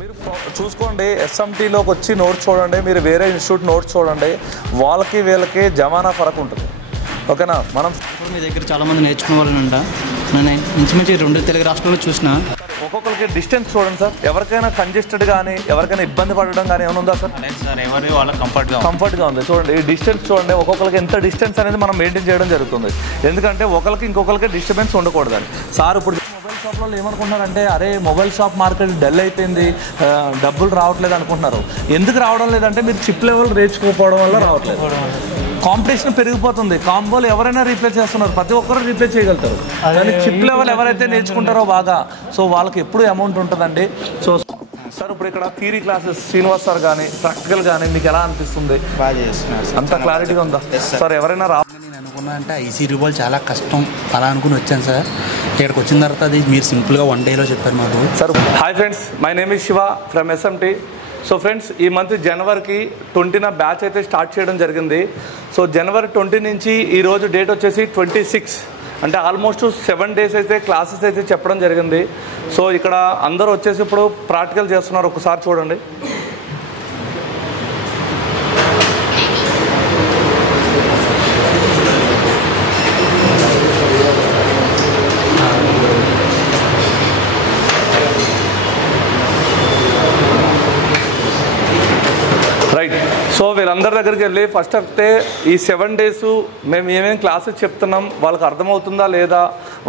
మీరు చూసుకోండి, ఎస్ఎంటీలోకి వచ్చి నోట్స్ చూడండి, మీరు వేరే ఇన్స్టిట్యూట్ నోట్స్ చూడండి, వాళ్ళకి వీళ్ళకి జమానా ఫరక్ ఉంటుంది. ఓకేనా? మనం మీ దగ్గర చాలామంది నేర్చుకునే వాళ్ళనంట. నేను ఇంచుమించు 2 తెలుగు రాష్ట్రాల్లో చూసిన. ఒక్కొక్కరికి డిస్టెన్స్ చూడండి సార్. ఎవరికైనా కంజెస్టెడ్ కానీ ఎవరికైనా ఇబ్బంది పడడం కానీ ఏమైనా ఉందా సార్? సార్ ఎవరి వాళ్ళ కంఫర్ట్గా ఉంది. చూడండి ఈ డిస్టెన్స్ చూడండి, ఒక్కొక్కరికి ఎంత డిస్టెన్స్ అనేది మనం మెయింటైన్ చేయడం జరుగుతుంది. ఎందుకంటే ఒకరికి ఇంకొకరికి డిస్టర్బెన్స్ ఉండకూడదని. సార్ ఇప్పుడు మొబైల్ షాప్లో ఏమనుకుంటున్నారంటే, అరే మొబైల్ షాప్ మార్కెట్ డల్ అయిపోయింది, డబ్బులు రావట్లేదు అనుకుంటున్నారు. ఎందుకు రావడం లేదంటే మీరు చిప్ లెవెల్ నేర్చుకోకపోవడం వల్ల రావట్లేదు. కాంపిటీషన్ పెరిగిపోతుంది. కాంబోలు ఎవరైనా రీప్లేస్ చేస్తున్నారు, ప్రతి ఒక్కరు రీప్లేస్ చేయగలుగుతారు. కానీ చిప్ లెవెల్ ఎవరైతే నేర్చుకుంటారో బాగా, సో వాళ్ళకి ఎప్పుడు అమౌంట్ ఉంటుందండి. సో సార్ ఇప్పుడు ఇక్కడ థియరీ క్లాసెస్ శ్రీనివాస్ సార్ కానీ ప్రాక్టికల్ కానీ మీకు ఎలా అనిపిస్తుంది? బాగా చేస్తున్నారు సార్. అంత క్లారిటీగా ఉందా సార్? ఎవరైనా నేను అనుకున్నా అంటే ఐసీ రూపాయలు చాలా కష్టం అలా అనుకుని వచ్చాను సార్. ఇక్కడికి వచ్చిన తర్వాత అది మీరు సింపుల్గా 1 డేలో చెప్పారు మాకు sir. Hi friends, my name is Shiva from SMT. So friends, ఈ మంత్ జనవరికి 20న బ్యాచ్ అయితే స్టార్ట్ చేయడం జరిగింది. సో జనవరి 20 నుంచి ఈరోజు డేట్ వచ్చేసి 26, అంటే ఆల్మోస్ట్ 7 డేస్ అయితే క్లాసెస్ అయితే చెప్పడం జరిగింది. సో ఇక్కడ అందరూ వచ్చేసి ఇప్పుడు ప్రాక్టికల్ చేస్తున్నారు. ఒకసారి చూడండి. రైట్. సో వీళ్ళందరి దగ్గరికి వెళ్ళి ఫస్ట్ అయితే ఈ 7 డేస్ మేము ఏమేమి క్లాసెస్ చెప్తున్నాం వాళ్ళకి అర్థమవుతుందా లేదా,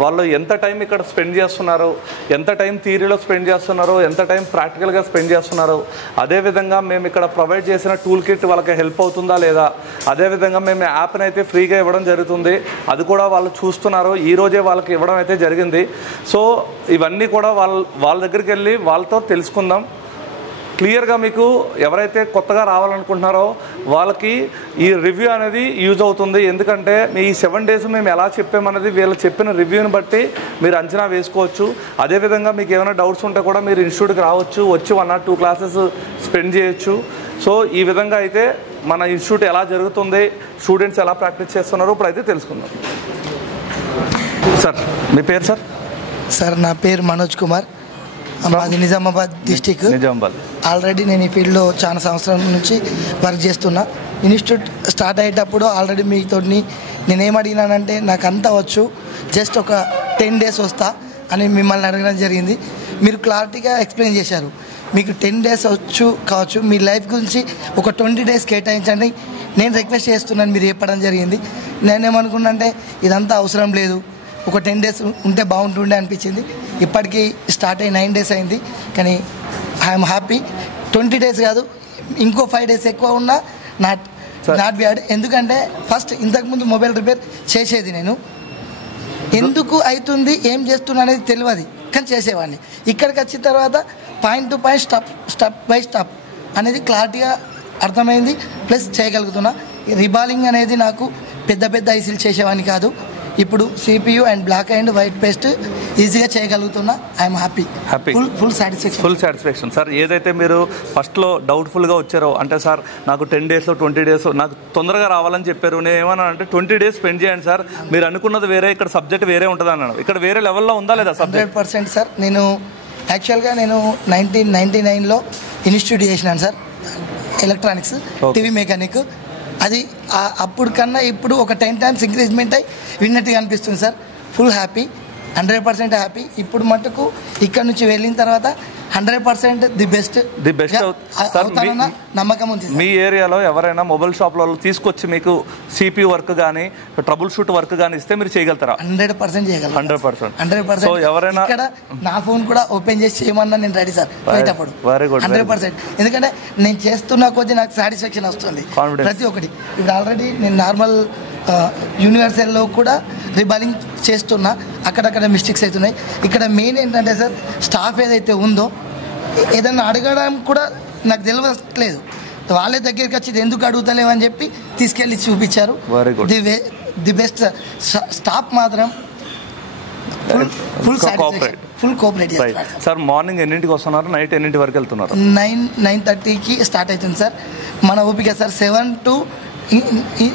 వాళ్ళు ఎంత టైం ఇక్కడ స్పెండ్ చేస్తున్నారు, ఎంత టైం థియరీలో స్పెండ్ చేస్తున్నారు, ఎంత టైం ప్రాక్టికల్గా స్పెండ్ చేస్తున్నారు, అదేవిధంగా మేము ఇక్కడ ప్రొవైడ్ చేసిన టూల్ కిట్ వాళ్ళకి హెల్ప్ అవుతుందా లేదా, అదేవిధంగా మేము యాప్ని అయితే ఫ్రీగా ఇవ్వడం జరుగుతుంది, అది కూడా వాళ్ళు చూస్తున్నారు. ఈరోజే వాళ్ళకి ఇవ్వడం అయితే జరిగింది. సో ఇవన్నీ కూడా వాళ్ళ దగ్గరికి వెళ్ళి వాళ్ళతో తెలుసుకుందాం. క్లియర్గా మీకు ఎవరైతే కొత్తగా రావాలనుకుంటున్నారో వాళ్ళకి ఈ రివ్యూ అనేది యూజ్ అవుతుంది. ఎందుకంటే ఈ 7 డేస్ మేము ఎలా చెప్పామన్నది వీళ్ళు చెప్పిన రివ్యూని బట్టి మీరు అంచనా వేసుకోవచ్చు. అదేవిధంగా మీకు ఏమైనా డౌట్స్ ఉంటే కూడా మీరు ఇన్స్టిట్యూట్కి రావచ్చు, వచ్చి 1 or 2 క్లాసెస్ స్పెండ్ చేయొచ్చు. సో ఈ విధంగా అయితే మన ఇన్స్టిట్యూట్ ఎలా జరుగుతుంది, స్టూడెంట్స్ ఎలా ప్రాక్టీస్ చేస్తున్నారో ఇప్పుడు అయితే తెలుసుకుందాం. సార్ మీ పేరు సార్? సార్ నా పేరు మనోజ్ కుమార్, మాది నిజామాబాద్ డిస్టిక్. నిజామాబాద్. ఆల్రెడీ నేను ఈ ఫీల్డ్లో చాలా సంవత్సరాల నుంచి వర్క్ చేస్తున్నా. ఇన్స్టిట్యూట్ స్టార్ట్ అయ్యేటప్పుడు ఆల్రెడీ మీతో నేనేం అడిగినానంటే, నాకు అంతా వచ్చు, జస్ట్ ఒక 10 డేస్ వస్తా అని మిమ్మల్ని అడగడం జరిగింది. మీరు క్లారిటీగా ఎక్స్ప్లెయిన్ చేశారు. మీకు 10 డేస్ వచ్చు కావచ్చు, మీ లైఫ్ గురించి ఒక 20 డేస్ కేటాయించండి నేను రిక్వెస్ట్ చేస్తున్నాను మీరు చెప్పడం జరిగింది. నేనేమనుకున్నా అంటే ఇదంతా అవసరం లేదు, ఒక 10 డేస్ ఉంటే బాగుంటుండే అనిపించింది. ఇప్పటికీ స్టార్ట్ అయ్యి 9 డేస్ అయింది. కానీ ఐఎమ్ హ్యాపీ. 20 డేస్ కాదు, ఇంకో 5 డేస్ ఎక్కువ ఉన్నా నాట్ బ్యాడ్. ఎందుకంటే ఫస్ట్ ఇంతకుముందు మొబైల్ రిపేర్ చేసేది నేను, ఎందుకు అవుతుంది ఏం చేస్తున్నా అనేది తెలియదు, కానీ చేసేవాడిని. ఇక్కడికి వచ్చిన తర్వాత point to point step by step అనేది క్లారిటీగా అర్థమైంది, ప్లస్ చేయగలుగుతున్నా. రిబాలింగ్ అనేది నాకు పెద్ద ఐసీలు చేసేవాడిని కాదు, ఇప్పుడు CPU and black and white paste ఈజీగా చేయగలుగుతున్నా. I'm happy. Full satisfaction sir. ఏదైతే మీరు ఫస్ట్లో డౌట్ఫుల్గా వచ్చారో, అంటే సార్ నాకు 10 డేస్లో 20 డేస్ నాకు తొందరగా రావాలని చెప్పారు, నేను ఏమన్నా అంటే 20 డేస్ స్పెండ్ చేయండి సార్, మీరు అనుకున్నది వేరే, ఇక్కడ సబ్జెక్ట్ వేరే ఉంటుంది అన్నాను. ఇక్కడ వేరే లెవెల్లో ఉందా లేదా? 100% సార్. నేను యాక్చువల్గా 1999లో ఇన్స్టిట్యూట్ చేసినాను సార్, ఎలక్ట్రానిక్స్ టీవీ మెకానిక్. అది అప్పుడు కన్నా ఇప్పుడు ఒక 10 times ఇంక్రీజ్మెంట్ అయ్యి విన్నట్టుగా అనిపిస్తుంది సార్. Full happy, 100% happy. ఇప్పుడు మటుకు ఇక్కడ నుంచి వెళ్ళిన తర్వాత 100% ది బెస్ట్ అవుతానన్న నమ్మకం ఉంది. మీ ఏరియాలో ఎవరైనా మొబైల్ షాప్లో తీసుకొచ్చి మీకు CPU వర్క్ కానీ ట్రబుల్ షూట్ వర్క్ కానీ ఇస్తే మీరు చేయగలుగుతారా? 100% చేయగలరు. 100%. సో ఎవరైనా ఇక్కడ నా ఫోన్ కూడా ఓపెన్ చేసి చేయమన్నా నేను రెడీ సార్ పోయేటప్పుడు. 100%. ఎందుకంటే నేను చేస్తున్న కొద్దీ నాకు సాటిస్ఫాక్షన్ వస్తుంది ప్రతి ఒక్కటి. ఇప్పుడు ఆల్రెడీ నేను నార్మల్ యూనివర్సల్లో కూడా రిబాలింగ్ చేస్తున్నా, అక్కడక్కడ మిస్టేక్స్ అవుతున్నాయి. ఇక్కడ మెయిన్ ఏంటంటే సార్, స్టాఫ్ ఏదైతే ఉందో ఏదన్నా అడగడం కూడా నాకు తెలియట్లేదు, వాళ్ళే దగ్గరికి వచ్చి ఎందుకు అడుగుతలేవని చెప్పి తీసుకెళ్ళి చూపించారు. ది బెస్ట్ స్టాఫ్ మాత్రం ఫుల్ కోఆపరేట్ సార్. మార్నింగ్ ఎన్నింటికి వస్తున్నారు, నైట్ ఎన్నింటి వరకు వెళ్తున్నారు? 9-9:30కి స్టార్ట్ అవుతుంది సార్. మన ఓపిక సార్ 7 to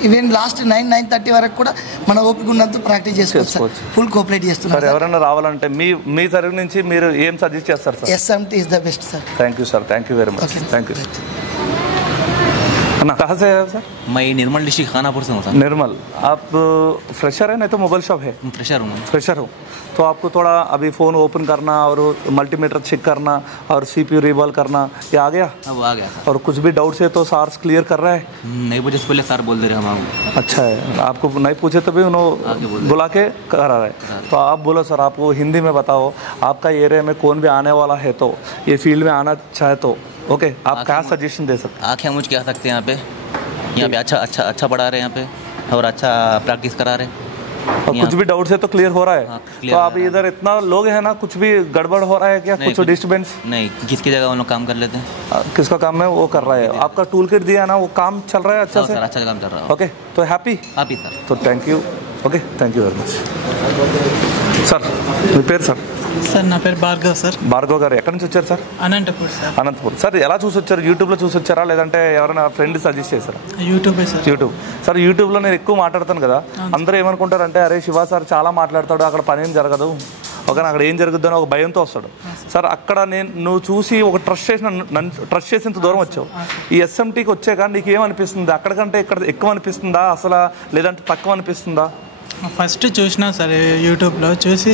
ఈవెన్ లాస్ట్ 9-9:30 వరకు కూడా మన ఓపిక ఉన్నంత ప్రాక్టీస్ చేసుకోవచ్చు. ఫుల్ కోఆపరేట్ చేస్తున్నారు. సార్ ఎవరైనా రావాలంటే మీ తరగతి నుంచి మీరు ఏం సజెస్ట్ చేస్తారు sir? SMT is the best sir. Thank you sir, thank you very much. Thank you. कहाँ से है सर? मैं निर्मल डिस्ट्रिक्ट खानापुर से हूँ सर. निर्मल, आप फ्रेशर है? नहीं तो मोबाइल शॉप है? फ्रेशर हूँ. फ्रेशर हो तो आपको थोड़ा अभी फ़ोन ओपन करना और मल्टीमीटर चेक करना और CPU रीबॉल करना ये आ गया? वो आ गया सर. और कुछ भी डाउट्स है तो सार्स क्लियर कर रहा है? नहीं पूछे से पहले सर बोल दे रहे हम. अच्छा है, आपको नहीं पूछे तभी उन्होंने बुला के करा रहा है. तो आप बोलो सर, आपको हिंदी में बताओ, आपका एरिया में कौन भी आने वाला है तो ये फील्ड में आना चाहे तो ओके, आप क्या सजेशन दे सकते? आँखें मुझ क्या सकते हैं यहाँ पे अच्छा अच्छा अच्छा पढ़ा रहे हैं यहाँ पे और अच्छा प्रैक्टिस करा रहे. और कुछ भी डाउट्स है तो क्लियर हो रहा है? तो आप इधर इतना लोग हैं ना, कुछ भी गड़बड़ हो रहा है क्या? कुछ डिस्टर्बेंस नहीं, किसकी जगह उन लोग काम कर लेते हैं. किसका काम है वो कर रहा है. आपका टूल किट दिया है ना, वो काम चल रहा है अच्छा से? सर अच्छा काम चल रहा है. ओके, तो हैप्पी सर. तो thank you. Okay, thank you very much. Sir మీ పేరు సార్? సార్ నా పేరు భార్గవ్ సార్. భార్గవ్ గారు ఎక్కడి నుంచి వచ్చారు sir? Anantapur sir. Anantapur. Sir ఎలా చూసి వచ్చారు? యూట్యూబ్లో చూసి వచ్చారా లేదంటే ఎవరైనా ఫ్రెండ్ సజెస్ట్ చేశారా? యూట్యూబే సార్. యూట్యూబ్. సార్ యూట్యూబ్లో నేను ఎక్కువ మాట్లాడతాను కదా, అందరూ ఏమనుకుంటారంటే అరే శివ సార్ చాలా మాట్లాడతాడు, అక్కడ పని ఏం జరగదు, ఓకేనా, అక్కడ ఏం జరుగుద్దని ఒక భయంతో వస్తాడు. సార్ అక్కడ నువ్వు చూసి ఒక ట్రస్ట్ చేసేంత దూరం వచ్చావు. ఈ SMTకి వచ్చాక నీకు ఏమనిపిస్తుంది? అక్కడికంటే ఇక్కడ ఎక్కువ అనిపిస్తుందా అసలు, లేదంటే తక్కువ అనిపిస్తుందా? ఫస్ట్ చూసినా సార్ యూట్యూబ్లో చూసి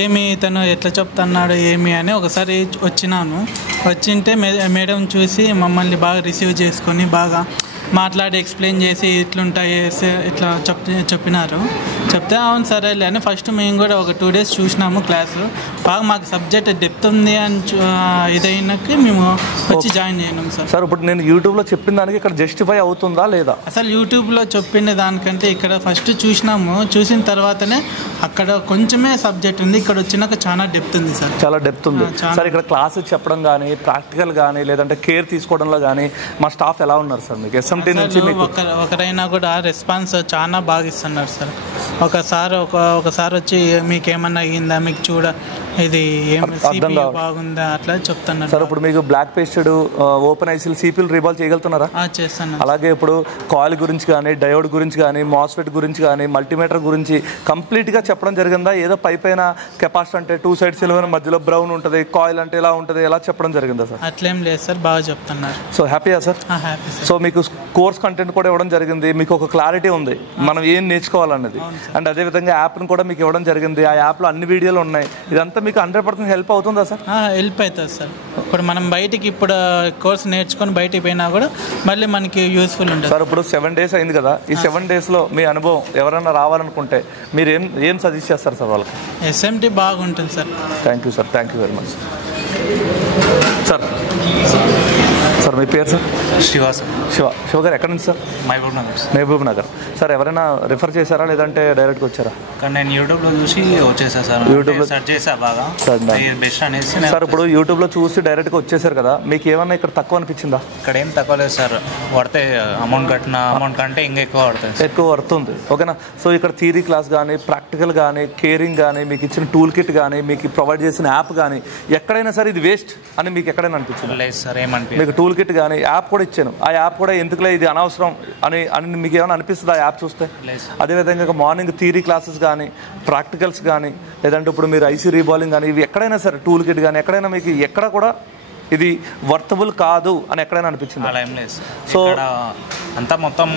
ఏమి తను ఎట్లా చెప్తున్నాడు ఏమి అని ఒకసారి వచ్చినాను. వచ్చింటే మేడం చూసి మమ్మల్ని బాగా రిసీవ్ చేసుకొని బాగా మాట్లాడి ఎక్స్ప్లెయిన్ చేసి ఇట్లుంటాయి ఇట్లా చెప్పినారు. చెప్తే అవును సరేలే అని ఫస్ట్ మేము కూడా ఒక 2 days చూసినాము క్లాసు. బాగా మాకు సబ్జెక్ట్ డెప్త్ ఉంది అని ఇదైనాక మేము వచ్చి జాయిన్ అయినాం సార్. సార్ ఇప్పుడు నేను యూట్యూబ్లో చెప్పిన దానికి ఇక్కడ జస్టిఫై అవుతుందా లేదా? అసలు యూట్యూబ్లో చెప్పిన దానికంటే ఇక్కడ ఫస్ట్ చూసినాము, చూసిన తర్వాతనే అక్కడ కొంచెమే సబ్జెక్ట్ ఉంది, ఇక్కడ వచ్చినాక చాలా డెప్త్ ఉంది సార్. చాలా డెప్త్ ఉంది సార్. ఇక్కడ క్లాసు చెప్పడం కానీ ప్రాక్టికల్ కానీ లేదంటే కేర్ తీసుకోవడంలో కానీ మా స్టాఫ్ ఎలా ఉన్నారు సార్? మీకు SMT నుంచి ఒకరైనా కూడా రెస్పాన్స్ చాలా బాగా ఇస్తున్నారు సార్. ఒకసారి వచ్చి మీకేమన్నా అయ్యిందా, మీకు ఇది CPU బాగుందా అట్లా చెప్తున్నారు సార్. ఇప్పుడు మీకు బ్లాక్ పేస్టెడ్ ఓపెన్ ఐసీల్ CPU రీబాల్ చేయగలుగుతున్నారు? చేస్తాను. అలాగే ఇప్పుడు కాయిల్ గురించి కానీ డయోడ్ గురించి కానీ మాస్ఫెట్ గురించి కానీ మల్టీమీటర్ గురించి కంప్లీట్గా చెప్పడం జరిగిందా? ఏదో పైన కెపాసిటర్ అంటే 2 sides సిల్వర్ మధ్యలో బ్రౌన్ ఉంటుంది, కాయిల్ అంటే ఎలా ఉంటుంది, ఎలా చెప్పడం జరిగిందా సార్? అట్లేం లేదు సార్, బాగా చెప్తున్నారు. సో హ్యాపీయా సార్? హ్యాపీ. సో మీకు కోర్స్ కంటెంట్ కూడా ఇవ్వడం జరిగింది, మీకు ఒక క్లారిటీ ఉంది మనం ఏం నేర్చుకోవాలన్నది. అండ్ అదేవిధంగా యాప్ను కూడా మీకు ఇవ్వడం జరిగింది, ఆ యాప్లో అన్ని వీడియోలు ఉన్నాయి. ఇదంతా మీకు 100% హెల్ప్ అవుతుందా సార్? హెల్ప్ అవుతుంది సార్. ఇప్పుడు మనం బయటికి కోర్స్ నేర్చుకొని బయటికి పోయినా కూడా మళ్ళీ మనకి యూస్ఫుల్ ఉంటుంది సార్. ఇప్పుడు 7 days అయింది కదా, ఈ 7 daysలో మీ అనుభవం ఎవరైనా రావాలనుకుంటే మీరు ఏం సజెస్ట్ చేస్తారు సార్ వాళ్ళకి? SMT బాగుంటుంది sir. Thank you sir, thank you very much sir. Sir మీ పేరు సార్? శివ గారు ఎక్కడి నుంచి సార్? మహబూబ్ నగర్. సార్ ఎవరైనా రిఫర్ చేశారా లేదంటే డైరెక్ట్గా వచ్చారా? నేను యూట్యూబ్లో చూసి వచ్చేసా సార్. యూట్యూబ్లో సెర్చ్ చేసా బాగా బెస్ట్ అనేసి. సార్ ఇప్పుడు యూట్యూబ్లో చూసి డైరెక్ట్గా వచ్చేసారు కదా, మీకు ఏమన్నా ఇక్కడ తక్కువ అనిపించిందా? ఇక్కడ ఏం తక్కువ లేదు సార్, పడితే అమౌంట్ కంటే ఇంకా ఎక్కువ పడుతుంది, ఎక్కువ పడుతుంది, ఓకేనా. సో ఇక్కడ థియరీ క్లాస్ కానీ ప్రాక్టికల్ కానీ కేరింగ్ కానీ మీకు ఇచ్చిన టూల్ కిట్ కానీ మీకు ప్రొవైడ్ చేసిన యాప్ కానీ ఎక్కడైనా సరే ఇది వేస్ట్ అని మీకు ఎక్కడైనా అనిపించింది? లేదు సార్, ఏమనిపించలేదు. మీకు టూల్ కిట్ కానీ యాప్ కూడా ఇచ్చాను, ఆ యాప్ కూడా ఎందుకులే ఇది అనవసరం అని మీకు ఏమైనా అనిపిస్తుంది ఆ యాప్ చూస్తే? అదేవిధంగా మార్నింగ్ థియరీ క్లాసెస్ కానీ ప్రాక్టికల్స్ కానీ లేదంటే ఇప్పుడు మీరు ఐసీ రీబాలింగ్ కానీ ఇవి ఎక్కడైనా సరే టూల్ కిట్ కానీ ఎక్కడైనా మీకు ఎక్కడ కూడా ఇది వర్తబుల్ కాదు అని ఎక్కడైనా అనిపించింది? అలా ఏం లేదు. సో అంతా మొత్తం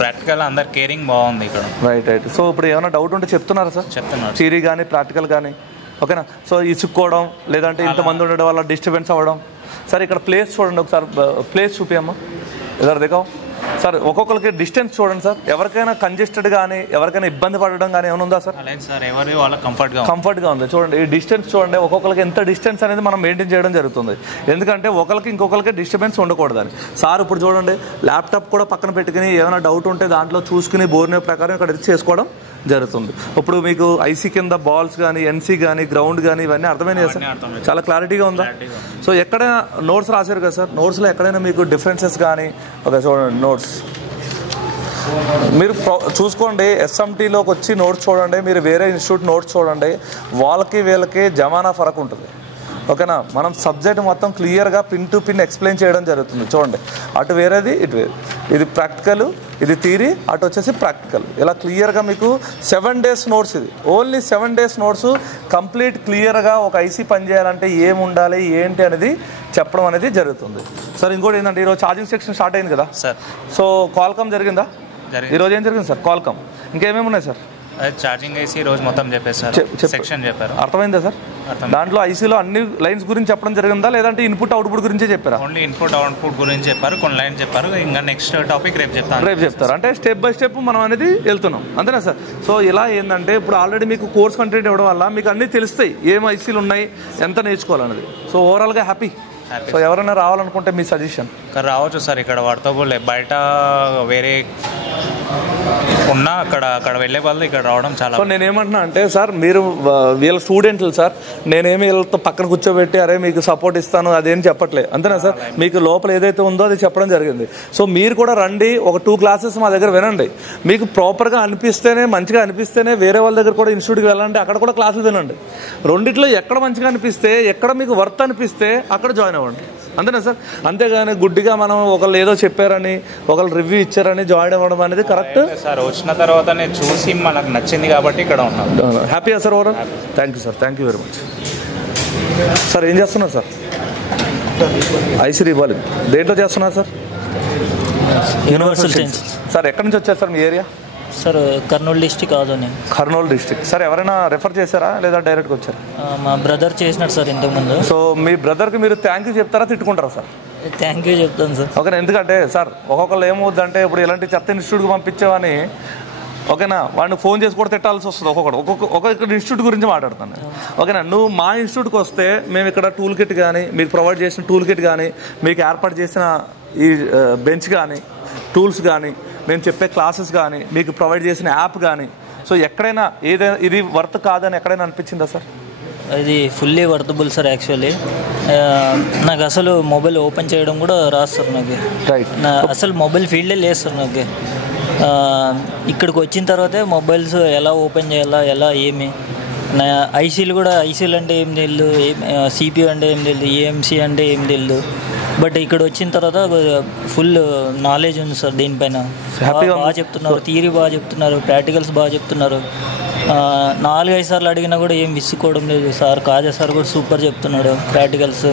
ప్రాక్టికల్ అందరు కేరింగ్ బాగుంది ఇక్కడ. రైట్. సో ఇప్పుడు ఏమైనా డౌట్ ఉంటే చెప్తున్నారా సార్? చెప్తున్నారు. థియరీ కానీ ప్రాక్టికల్ కానీ ఓకేనా. సో ఇసుక్కోవడం లేదంటే ఇంతమంది ఉండడం వల్ల డిస్టర్బెన్స్ అవ్వడం. సార్ ఇక్కడ ప్లేస్ చూడండి ఒకసారి, ప్లేస్ చూపియమ్మా ఎదరు దిగావు సార్. ఒక్కొక్కరికి డిస్టెన్స్ చూడండి సార్, ఎవరికైనా కంజెస్టెడ్ కానీ ఎవరికైనా ఇబ్బంది పడడం కానీ ఏమైనా ఉందా సార్? సార్ ఎవరి వాళ్ళ కంఫర్ట్గా ఉంది. చూడండి ఈ డిస్టెన్స్ చూడండి, ఒక్కొక్కరికి ఎంత డిస్టెన్స్ అనేది మనం మెయింటైన్ చేయడం జరుగుతుంది, ఎందుకంటే ఒకరికి ఇంకొకరికి డిస్టర్బెన్స్ ఉండకూడదని. సార్ ఇప్పుడు చూడండి ల్యాప్టాప్ కూడా పక్కన పెట్టుకుని ఏమైనా డౌట్ ఉంటే దాంట్లో చూసుకుని బోర్నే ప్రకారం ఇక్కడ చేసుకోవడం జరుగుతుంది. ఇప్పుడు మీకు ఐసీ కింద బాల్స్ కానీ ఎన్సీ కానీ గ్రౌండ్ కానీ ఇవన్నీ అర్థమైనాయి సార్? చాలా క్లారిటీగా ఉందా? సో ఎక్కడైనా నోట్స్ రాశారు కదా సార్, నోట్స్లో ఎక్కడైనా మీకు డిఫరెన్సెస్ కానీ ఓకే చూడండి నోట్స్ మీరు చూసుకోండి. SMTలోకి వచ్చి నోట్స్ చూడండి, మీరు వేరే ఇన్స్టిట్యూట్ నోట్స్ చూడండి, వాళ్ళకి వీళ్ళకి జమానా ఫరక్ ఉంటుంది. ఓకేనా. మనం సబ్జెక్ట్ మొత్తం క్లియర్గా పిన్ టు పిన్ ఎక్స్ప్లెయిన్ చేయడం జరుగుతుంది. చూడండి, అటు వేరేది ఇటు వేరే, ఇది ప్రాక్టికల్, ఇది థియరీ, అటు వచ్చేసి ప్రాక్టికల్. ఇలా క్లియర్గా మీకు 7 days నోట్స్, ఇది ఓన్లీ 7 days నోట్స్ కంప్లీట్ క్లియర్గా ఒక ఐసీ పనిచేయాలంటే ఏమి ఉండాలి ఏంటి అనేది చెప్పడం అనేది జరుగుతుంది. సార్ ఇంకోటి ఏంటంటే ఈరోజు ఛార్జింగ్ సెక్షన్ స్టార్ట్ అయింది కదా సార్. సో కాల్కమ్ జరిగిందా? ఈరోజు ఏం జరిగింది సార్? కాల్కమ్ ఇంకేమేమి ఉన్నాయి సార్? ఛార్జింగ్ ఐసీ రోజు మొత్తం చెప్పేసారు, సెక్షన్ చెప్పారు. అర్థమైందా సార్? దాంట్లో ఐసీలో అన్ని లైన్స్ గురించి చెప్పడం జరిగిందా, లేదంటే ఇన్పుట్ అవుట్పుట్ గురించే చెప్పారా? ఓన్లీ ఇన్పుట్ అవుట్పుట్ గురించి చెప్పారు, కొన్ని లైన్ చెప్పారు. ఇంకా నెక్స్ట్ టాపిక్ రేపు చెప్తారు. అంటే స్టెప్ బై స్టెప్ మనం అనేది వెళ్తున్నాం, అంతేనా సార్? సో ఇలా ఏంటంటే ఇప్పుడు ఆల్రెడీ మీకు కోర్స్ కంటెంట్ ఇవ్వడం వల్ల మీకు అన్నీ తెలుస్తాయి, ఏం ఐసీలు ఉన్నాయి, ఎంత నేర్చుకోవాలన్నది. సో ఓవరాల్గా హ్యాపీ. సో ఎవరైనా రావాలనుకుంటే మీ సజెషన్? రావచ్చు సార్, ఇక్కడ వర్తబుల్. బయట వేరే ఉన్నా అక్కడ వెళ్ళే వాళ్ళు ఇక్కడ రావడం చాలా. సో నేనేమంటున్నా అంటే సార్, మీరు వీళ్ళ స్టూడెంట్లు సార్, నేనేమి వీళ్ళతో పక్కన కూర్చోబెట్టి అరే మీకు సపోర్ట్ ఇస్తాను అదేం చెప్పట్లే, అంతేనా సార్? మీకు లోపల ఏదైతే ఉందో అది చెప్పడం జరిగింది. సో మీరు కూడా రండి, ఒక 2 classes మా దగ్గర వినండి. మీకు ప్రాపర్గా అనిపిస్తేనే, మంచిగా అనిపిస్తేనే వేరే వాళ్ళ దగ్గర కూడా ఇన్స్టిట్యూట్కి వెళ్ళండి, అక్కడ కూడా క్లాసులు వినండి. రెండిట్లో ఎక్కడ మంచిగా అనిపిస్తే, ఎక్కడ మీకు వర్త్ అనిపిస్తే అక్కడ జాయిన్ అవ్వండి, అంతేనా సార్? అంతేగాని గుడ్డిగా మనం ఒకళ్ళు ఏదో చెప్పారని, ఒకళ్ళు రివ్యూ ఇచ్చారని జాయిన్ అవ్వడం అనేది కరెక్ట్ సార్. వచ్చిన తర్వాత నేను చూసి మనకు నచ్చింది కాబట్టి ఇక్కడ ఉన్నాను. హ్యాపీయా sir? Overall thank you sir, thank you very much. Sir ఏం చేస్తున్నారు సార్? ఐసీ రీబాలింగ్ దేంట్లో చేస్తున్నారు సార్? Universal science. సార్ ఎక్కడి నుంచి వచ్చారు సార్ మీ area? Sir Kurnool district Adoni. Kurnool district. Sir ఎవరైనా రెఫర్ చేశారా లేదా డైరెక్ట్గా వచ్చారా? మా బ్రదర్ చేసినాడు సార్ ఇంతకుముందు. సో మీ బ్రదర్కి మీరు థ్యాంక్ యూ చెప్తారా, తిట్టుకుంటారా సార్? థ్యాంక్ యూ చెప్తాను సార్. ఓకేనా. ఎందుకంటే సార్ ఒక్కొక్కళ్ళు ఏమవుద్దంటే ఇప్పుడు ఇలాంటి చెత్త ఇన్స్టిట్యూట్కి పంపించామని, ఓకేనా, వాడిని ఫోన్ చేసి కూడా తిట్టాల్సి వస్తుంది. ఒక్కొక్క ఇన్స్టిట్యూట్ గురించి మాట్లాడుతాను. ఓకేనా. నువ్వు మా ఇన్స్టిట్యూట్కి వస్తే మేము ఇక్కడ టూల్ కిట్ కానీ, మీకు ప్రొవైడ్ చేసిన టూల్ కిట్ కానీ, మీకు ఏర్పాటు చేసిన ఈ బెంచ్ కానీ, టూల్స్ కానీ, మేము చెప్పే క్లాసెస్ కానీ, మీకు ప్రొవైడ్ చేసిన యాప్ కానీ, సో ఎక్కడైనా ఏదైనా ఇది వర్త్ కాదని ఎక్కడైనా అనిపించిందా సార్? ఇది ఫుల్లీ వర్తబుల్ సార్. యాక్చువల్లీ నాకు అసలు మొబైల్ ఓపెన్ చేయడం కూడా రాదు సార్ నాకు. రైట్. అసలు మొబైల్ ఫీల్డే లేదు సార్ నాకు. ఇక్కడికి వచ్చిన తర్వాతే మొబైల్స్ ఎలా ఓపెన్ చేయాలా, ఎలా ఏమి, నా ఐసీలు అంటే ఏం తెలియదు, సిపియూ అంటే ఏం తెలియదు, ఏఎంసీ అంటే ఏం తెలియదు. బట్ ఇక్కడ వచ్చిన తర్వాత ఫుల్ నాలెడ్జ్ ఉంది సార్ దీనిపైన. బాగా చెప్తున్నారు, థియరీ బాగా చెప్తున్నారు, ప్రాక్టికల్స్ బాగా చెప్తున్నారు. 4-5 సార్లు అడిగినా కూడా ఏం విసుక్కోవడం లేదు సార్. కాజా సార్ కూడా సూపర్ చెప్తున్నాడు ప్రాక్టికల్స్.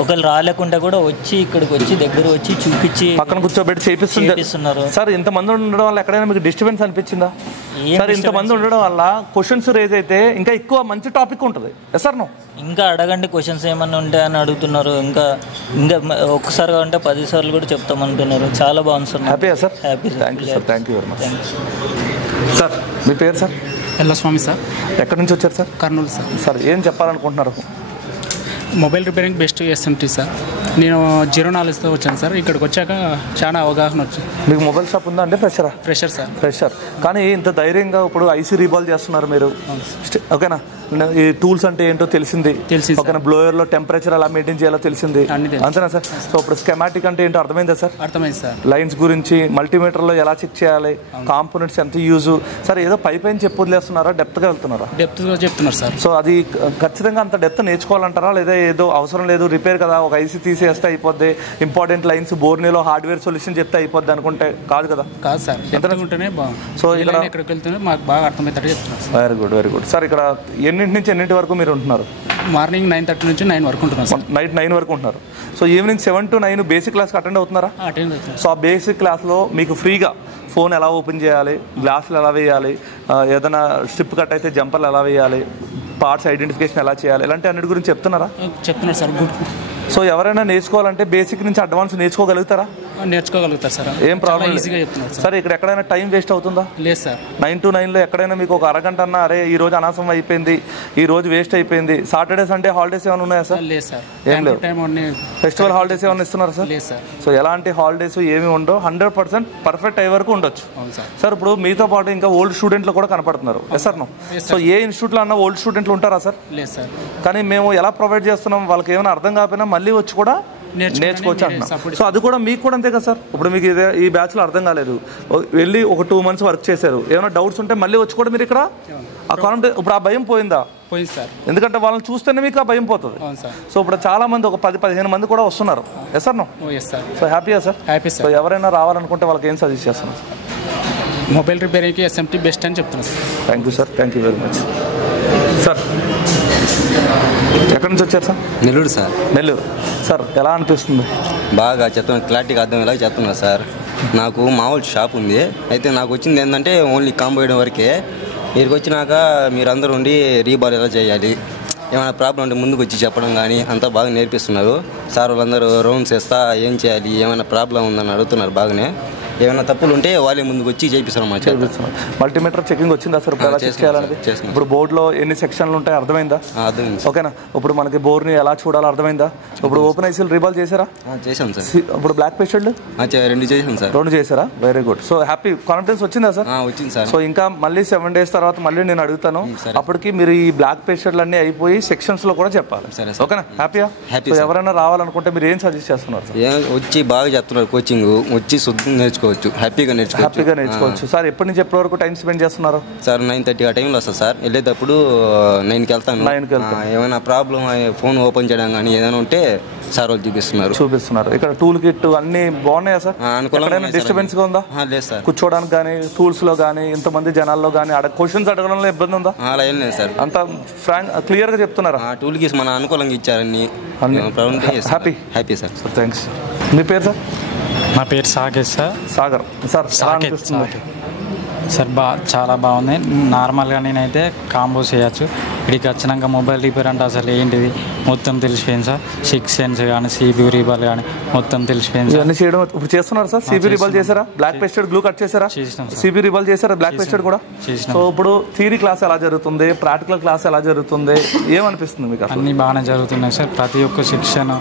ఒకవేళ రాలేకుండా కూడా వచ్చి ఇక్కడికి వచ్చి దగ్గర వచ్చి చూపించి పక్కన కూర్చోబెట్టి చేపిస్తున్నారు సార్. ఇంతమంది ఉండడం వల్ల ఎక్కడైనా మీకు డిస్టర్బెన్స్ అనిపించిందా సార్? ఇంతమంది ఉండడం వల్ల క్వశ్చన్స్ రేజ్ అయితే ఇంకా ఎక్కువ మంచి టాపిక్ ఉంటుంది సార్. ఇంకా అడగండి, క్వశ్చన్స్ ఏమన్నా ఉంటాయని అడుగుతున్నారు. ఇంకా ఒక్కసారి అంటే 10 సార్లు కూడా చెప్తామంటున్నారు. చాలా బాగుంది సార్. హ్యాపీయా sir? Happy. Thank you sir, thank you very much. Sir మీ పేరు సార్? ఎల్లస్వామి సార్. ఎక్కడి నుంచి వచ్చారు సార్? కర్నూలు సార్. సార్ ఏం చెప్పాలనుకుంటున్నారు? Mobile repairing best SMT sir. నేను 0 knowledgeతో వచ్చాను సార్. ఇక్కడికి వచ్చాక చాలా అవగాహన వచ్చింది. మీకు మొబైల్ షాప్ ఉందా అంటే ఫ్రెషరా? Fresher sir. ఫ్రెషర్. కానీ ఇంత ధైర్యంగా ఇప్పుడు ఐసీ రీబాల్ చేస్తున్నారు మీరు, ఓకేనా? ఈ టూల్స్ అంటే ఏంటో తెలిసింది, ఓకేనా? బ్లోయర్లో టెంపరేచర్ ఎలా మెయింటైన్ చేయాలో తెలిసింది, అంతేనా సార్? సో ఇప్పుడు స్కెమాటిక్ అంటే ఏంటో అర్థమైందా సార్? అర్థమైంది సార్. లైన్స్ గురించి, మల్టీమీటర్లో ఎలా చెక్ చేయాలి, కాంపోనెంట్స్ ఎంత యూజ్ సార్, ఏదో పైన చెప్పు వదిలేస్తున్నారా, డెప్త్గా వెళ్తున్నారా? డెప్త్గా చెప్తున్నారు సార్. సో అది ఖచ్చితంగా అంత డెప్త్ నేర్చుకోవాలంటారా, లేదా ఏదో అవసరం లేదు, రిపేర్ కదా ఒక ఐసీ తీసేస్తే అయిపోద్ది, ఇంపార్టెంట్ లైన్స్ బోర్నీలో హార్డ్వేర్ సొల్యూషన్ చెప్తే అయిపోద్ది అనుకుంటే కాదు కదా? కాదు సార్. ఉంటేనే సో ఇక్కడ ఎక్కడికి వెళ్తేనే మాకు బాగా అర్థమవుతారు చెప్తున్నారు. Very good, very good sir. ఇక్కడ ఎన్నింటి నుంచి ఎన్నింటి వరకు మీరు ఉంటున్నారు? మార్నింగ్ 9:30 నుంచి 9 వరకు ఉంటున్నారు సార్. నైట్ 9 వరకు ఉంటున్నారు. సో ఈవినింగ్ 7 to 9 బేసిక్ క్లాస్కి అటెండ్ అవుతున్నారా? అటెండ్ అవుతున్నారు. సో ఆ బేసిక్ క్లాస్లో మీకు ఫ్రీగా ఫోన్ ఎలా ఓపెన్ చేయాలి, గ్లాసులు ఎలా వేయాలి, ఏదైనా స్ట్రిప్ కట్ అయితే జంపర్లు ఎలా వేయాలి, పార్ట్స్ ఐడెంటిఫికేషన్ ఎలా చేయాలి, ఇలాంటి అన్నిటి గురించి చెప్తున్నారా? చెప్తున్నారు సార్. గుడ్. సో ఎవరైనా నేర్చుకోవాలంటే బేసిక్ నుంచి అడ్వాన్స్ నేర్చుకోగలుగుతారా? నేర్చుకోగలుగుతారు సార్. ఏం ప్రాబ్లం ఈజీగా చెప్తున్నారు సార్. ఇక్కడ ఎక్కడైనా టైం వేస్ట్ అవుతుందా? లేదు సార్. 9 to 9లో ఎక్కడైనా మీకు ఒక అరగంట అన్నా అరే ఈ రోజు అనవసరం అయిపోయింది, ఈ రోజు వేస్ట్ అయిపోయింది, సాటర్డే సండే హాలిడేస్ ఏమైనా ఉన్నాయా సార్? లేదు సార్. ఏం లేవు. ఫెస్టివల్ హాలిడేస్ ఏమైనా ఇస్తున్నారా సార్? లేదు సార్. సో ఎలాంటి హాలిడేస్ ఏమి ఉండవు, 100% పర్ఫెక్ట్ అయ్యే వరకు ఉండొచ్చు సార్. ఇప్పుడు మీతో పాటు ఇంకా ఓల్డ్ స్టూడెంట్లు కూడా కనపడుతున్నారు సార్. సో ఏ ఇన్స్టిట్యూట్లో అన్న ఓల్డ్ స్టూడెంట్లు ఉంటారా సార్? లేదు సార్. కానీ మేము ఎలా ప్రొవైడ్ చేస్తున్నాం, వాళ్ళకి ఏమైనా అర్థం కాకపోయినా మళ్ళీ వచ్చి కూడా నేర్చుకోవచ్చు అంటున్నాం. సో అది కూడా మీకు కూడా అంతే కదా సార్. ఇప్పుడు మీకు ఈ బ్యాచ్లో అర్థం కాలేదు, వెళ్ళి ఒక 2 months వర్క్ చేశారు, ఏమైనా డౌట్స్ ఉంటే మళ్ళీ వచ్చి కూడా మీరు ఇక్కడ ఆ కాన్ఫిడెన్స్, ఇప్పుడు ఆ భయం పోయిందా? పోయింది సార్. ఎందుకంటే వాళ్ళని చూస్తేనే మీకు ఆ భయం పోతుంది. అవును సార్. సో ఇప్పుడు చాలా మంది ఒక 10-15 మంది కూడా వస్తున్నారు. Yes sir? No? Yes sir. So హ్యాపీయా సార్? Happy so sir. ఎవరైనా రావాలనుకుంటే వాళ్ళకి ఏం సజెస్ట్ చేస్తున్నారు సార్? మొబైల్ రిపేరింగ్కి SMT బెస్ట్ అని చెప్తున్నాను sir. Thank you sir, thank you very much sir. ఎక్కడి నుంచి వచ్చారు sir? Nellore sir. Nellore sir. ఎలా అనిపిస్తుంది? బాగా చెప్తున్నా, క్లారిటీగా అర్థమయ్యేలాగా చెప్తున్నా సార్. నాకు మామూలు షాప్ ఉంది, అయితే నాకు వచ్చింది ఏంటంటే ఓన్లీ కాంబో వేయడం వరకే. ఇక్కడికి వచ్చినాక మీరందరూ ఉండి రీబాల్ ఎలా చేయాలి, ఏమైనా ప్రాబ్లం ఉంటే ముందుకు వచ్చి చెప్పడం కానీ అంతా బాగా నేర్పిస్తున్నారు సార్. వాళ్ళందరూ రౌండ్స్ వేస్తా ఏం చేయాలి, ఏమైనా ప్రాబ్లం ఉందని అడుగుతున్నారు. బాగానే ఏమైనా తప్పులు ఉంటే వాళ్ళే ముందుకు వచ్చి చేపిస్తారు. మా చేపిస్తున్నాం. మల్టీమీటర్ చెకింగ్ వచ్చిందా సార్? ఎలా చెక్ చేయాలనేది ఇప్పుడు బోర్డులో ఎన్ని సెక్షన్లు ఉంటాయి అర్థమైందా? అర్థమైంది. ఓకేనా? ఇప్పుడు మనకి బోర్ని ఎలా చూడాలో అర్థమైందా? ఇప్పుడు ఓపెన్ ఐసీలు రీబాల్ చేశారా? చేశాను సార్. ఇప్పుడు బ్లాక్ పేస్టెడ్ 2 చేశాను సార్. 2 చేశారా? Very good. So happy, confidence వచ్చిందా సార్? వచ్చింది సార్. సో ఇంకా మళ్ళీ 7 days తర్వాత మళ్ళీ నేను అడుగుతాను. అప్పటికి మీరు ఈ బ్లాక్ పేస్టెడ్లు అన్నీ అయిపోయి సెక్షన్స్ లో కూడా చెప్పాలి. ఓకేనా? హ్యాపీయా? సో ఎవరైనా రావాలనుకుంటే మీరు ఏం సజెస్ట్ చేస్తున్నారు సార్? వచ్చి బాగా చెప్తున్నారు కోచింగ్, వచ్చి శుద్ధంగా నేర్చుకోవచ్చు, హ్యాపీగా నేర్చుకోవచ్చు. సార్ ఎప్పటి నుంచి ఎప్పటి వరకు టైం స్పెండ్ చేస్తున్నారు? సార్ 9:30 ఆ టైంలో వస్తుంది సార్. వెళ్ళేటప్పుడు 9కి వెళ్తాను. ఏమైనా ప్రాబ్లం ఫోన్ ఓపెన్ చేయడం కానీ ఏదైనా ఉంటే సార్ వాళ్ళు చూపిస్తున్నారు. ఇక్కడ టూల్ కిట్ అన్ని బాగున్నాయా సార్? అనుకూలంగా డిస్టర్బెన్స్ గా ఉందా? లేదు సార్. కూర్చోడానికి కానీ టూల్స్ లో కానీ ఇంతమంది జనాల్లో కానీ క్వశ్చన్స్ అడగడంలో ఇబ్బంది ఉందా? అలా ఏం లేదు సార్. అంత క్లియర్ గా చెప్తున్నారా? టూల్ కిట్స్ మన అనుకూలంగా ఇచ్చారని. Happy sir. థ్యాంక్స్. మీ పేరు సార్? నా పేరు Sagar sir. Sagar sir. Sir చాలా బాగుంది. నార్మల్గా నేనైతే కాంబోస్ చేయొచ్చు. ఇక్కడికి వచ్చినాక మొబైల్ రిపేర్ అంటే అసలు ఏంటిది మొత్తం తెలిసిపోయింది సార్. 6 cents కానీ CPU రీబాల్ కానీ మొత్తం తెలిసిపోయింది సార్. చేయడం ఇప్పుడు చేస్తున్నారు సార్. CPU రీబాల్ చేశారా? బ్లాక్ పేస్టెడ్ గ్లూ కట్ చేశారా? CPU రీబాల్ చేశారా? బ్లాక్ పేస్టెడ్ కూడా. సో ఇప్పుడు థియరీ క్లాస్ ఎలా జరుగుతుంది, ప్రాక్టికల్ క్లాస్ ఎలా జరుగుతుంది, ఏమనిపిస్తుంది మీకు? అన్నీ బాగానే జరుగుతున్నాయి సార్. ప్రతి ఒక్క సెక్షన్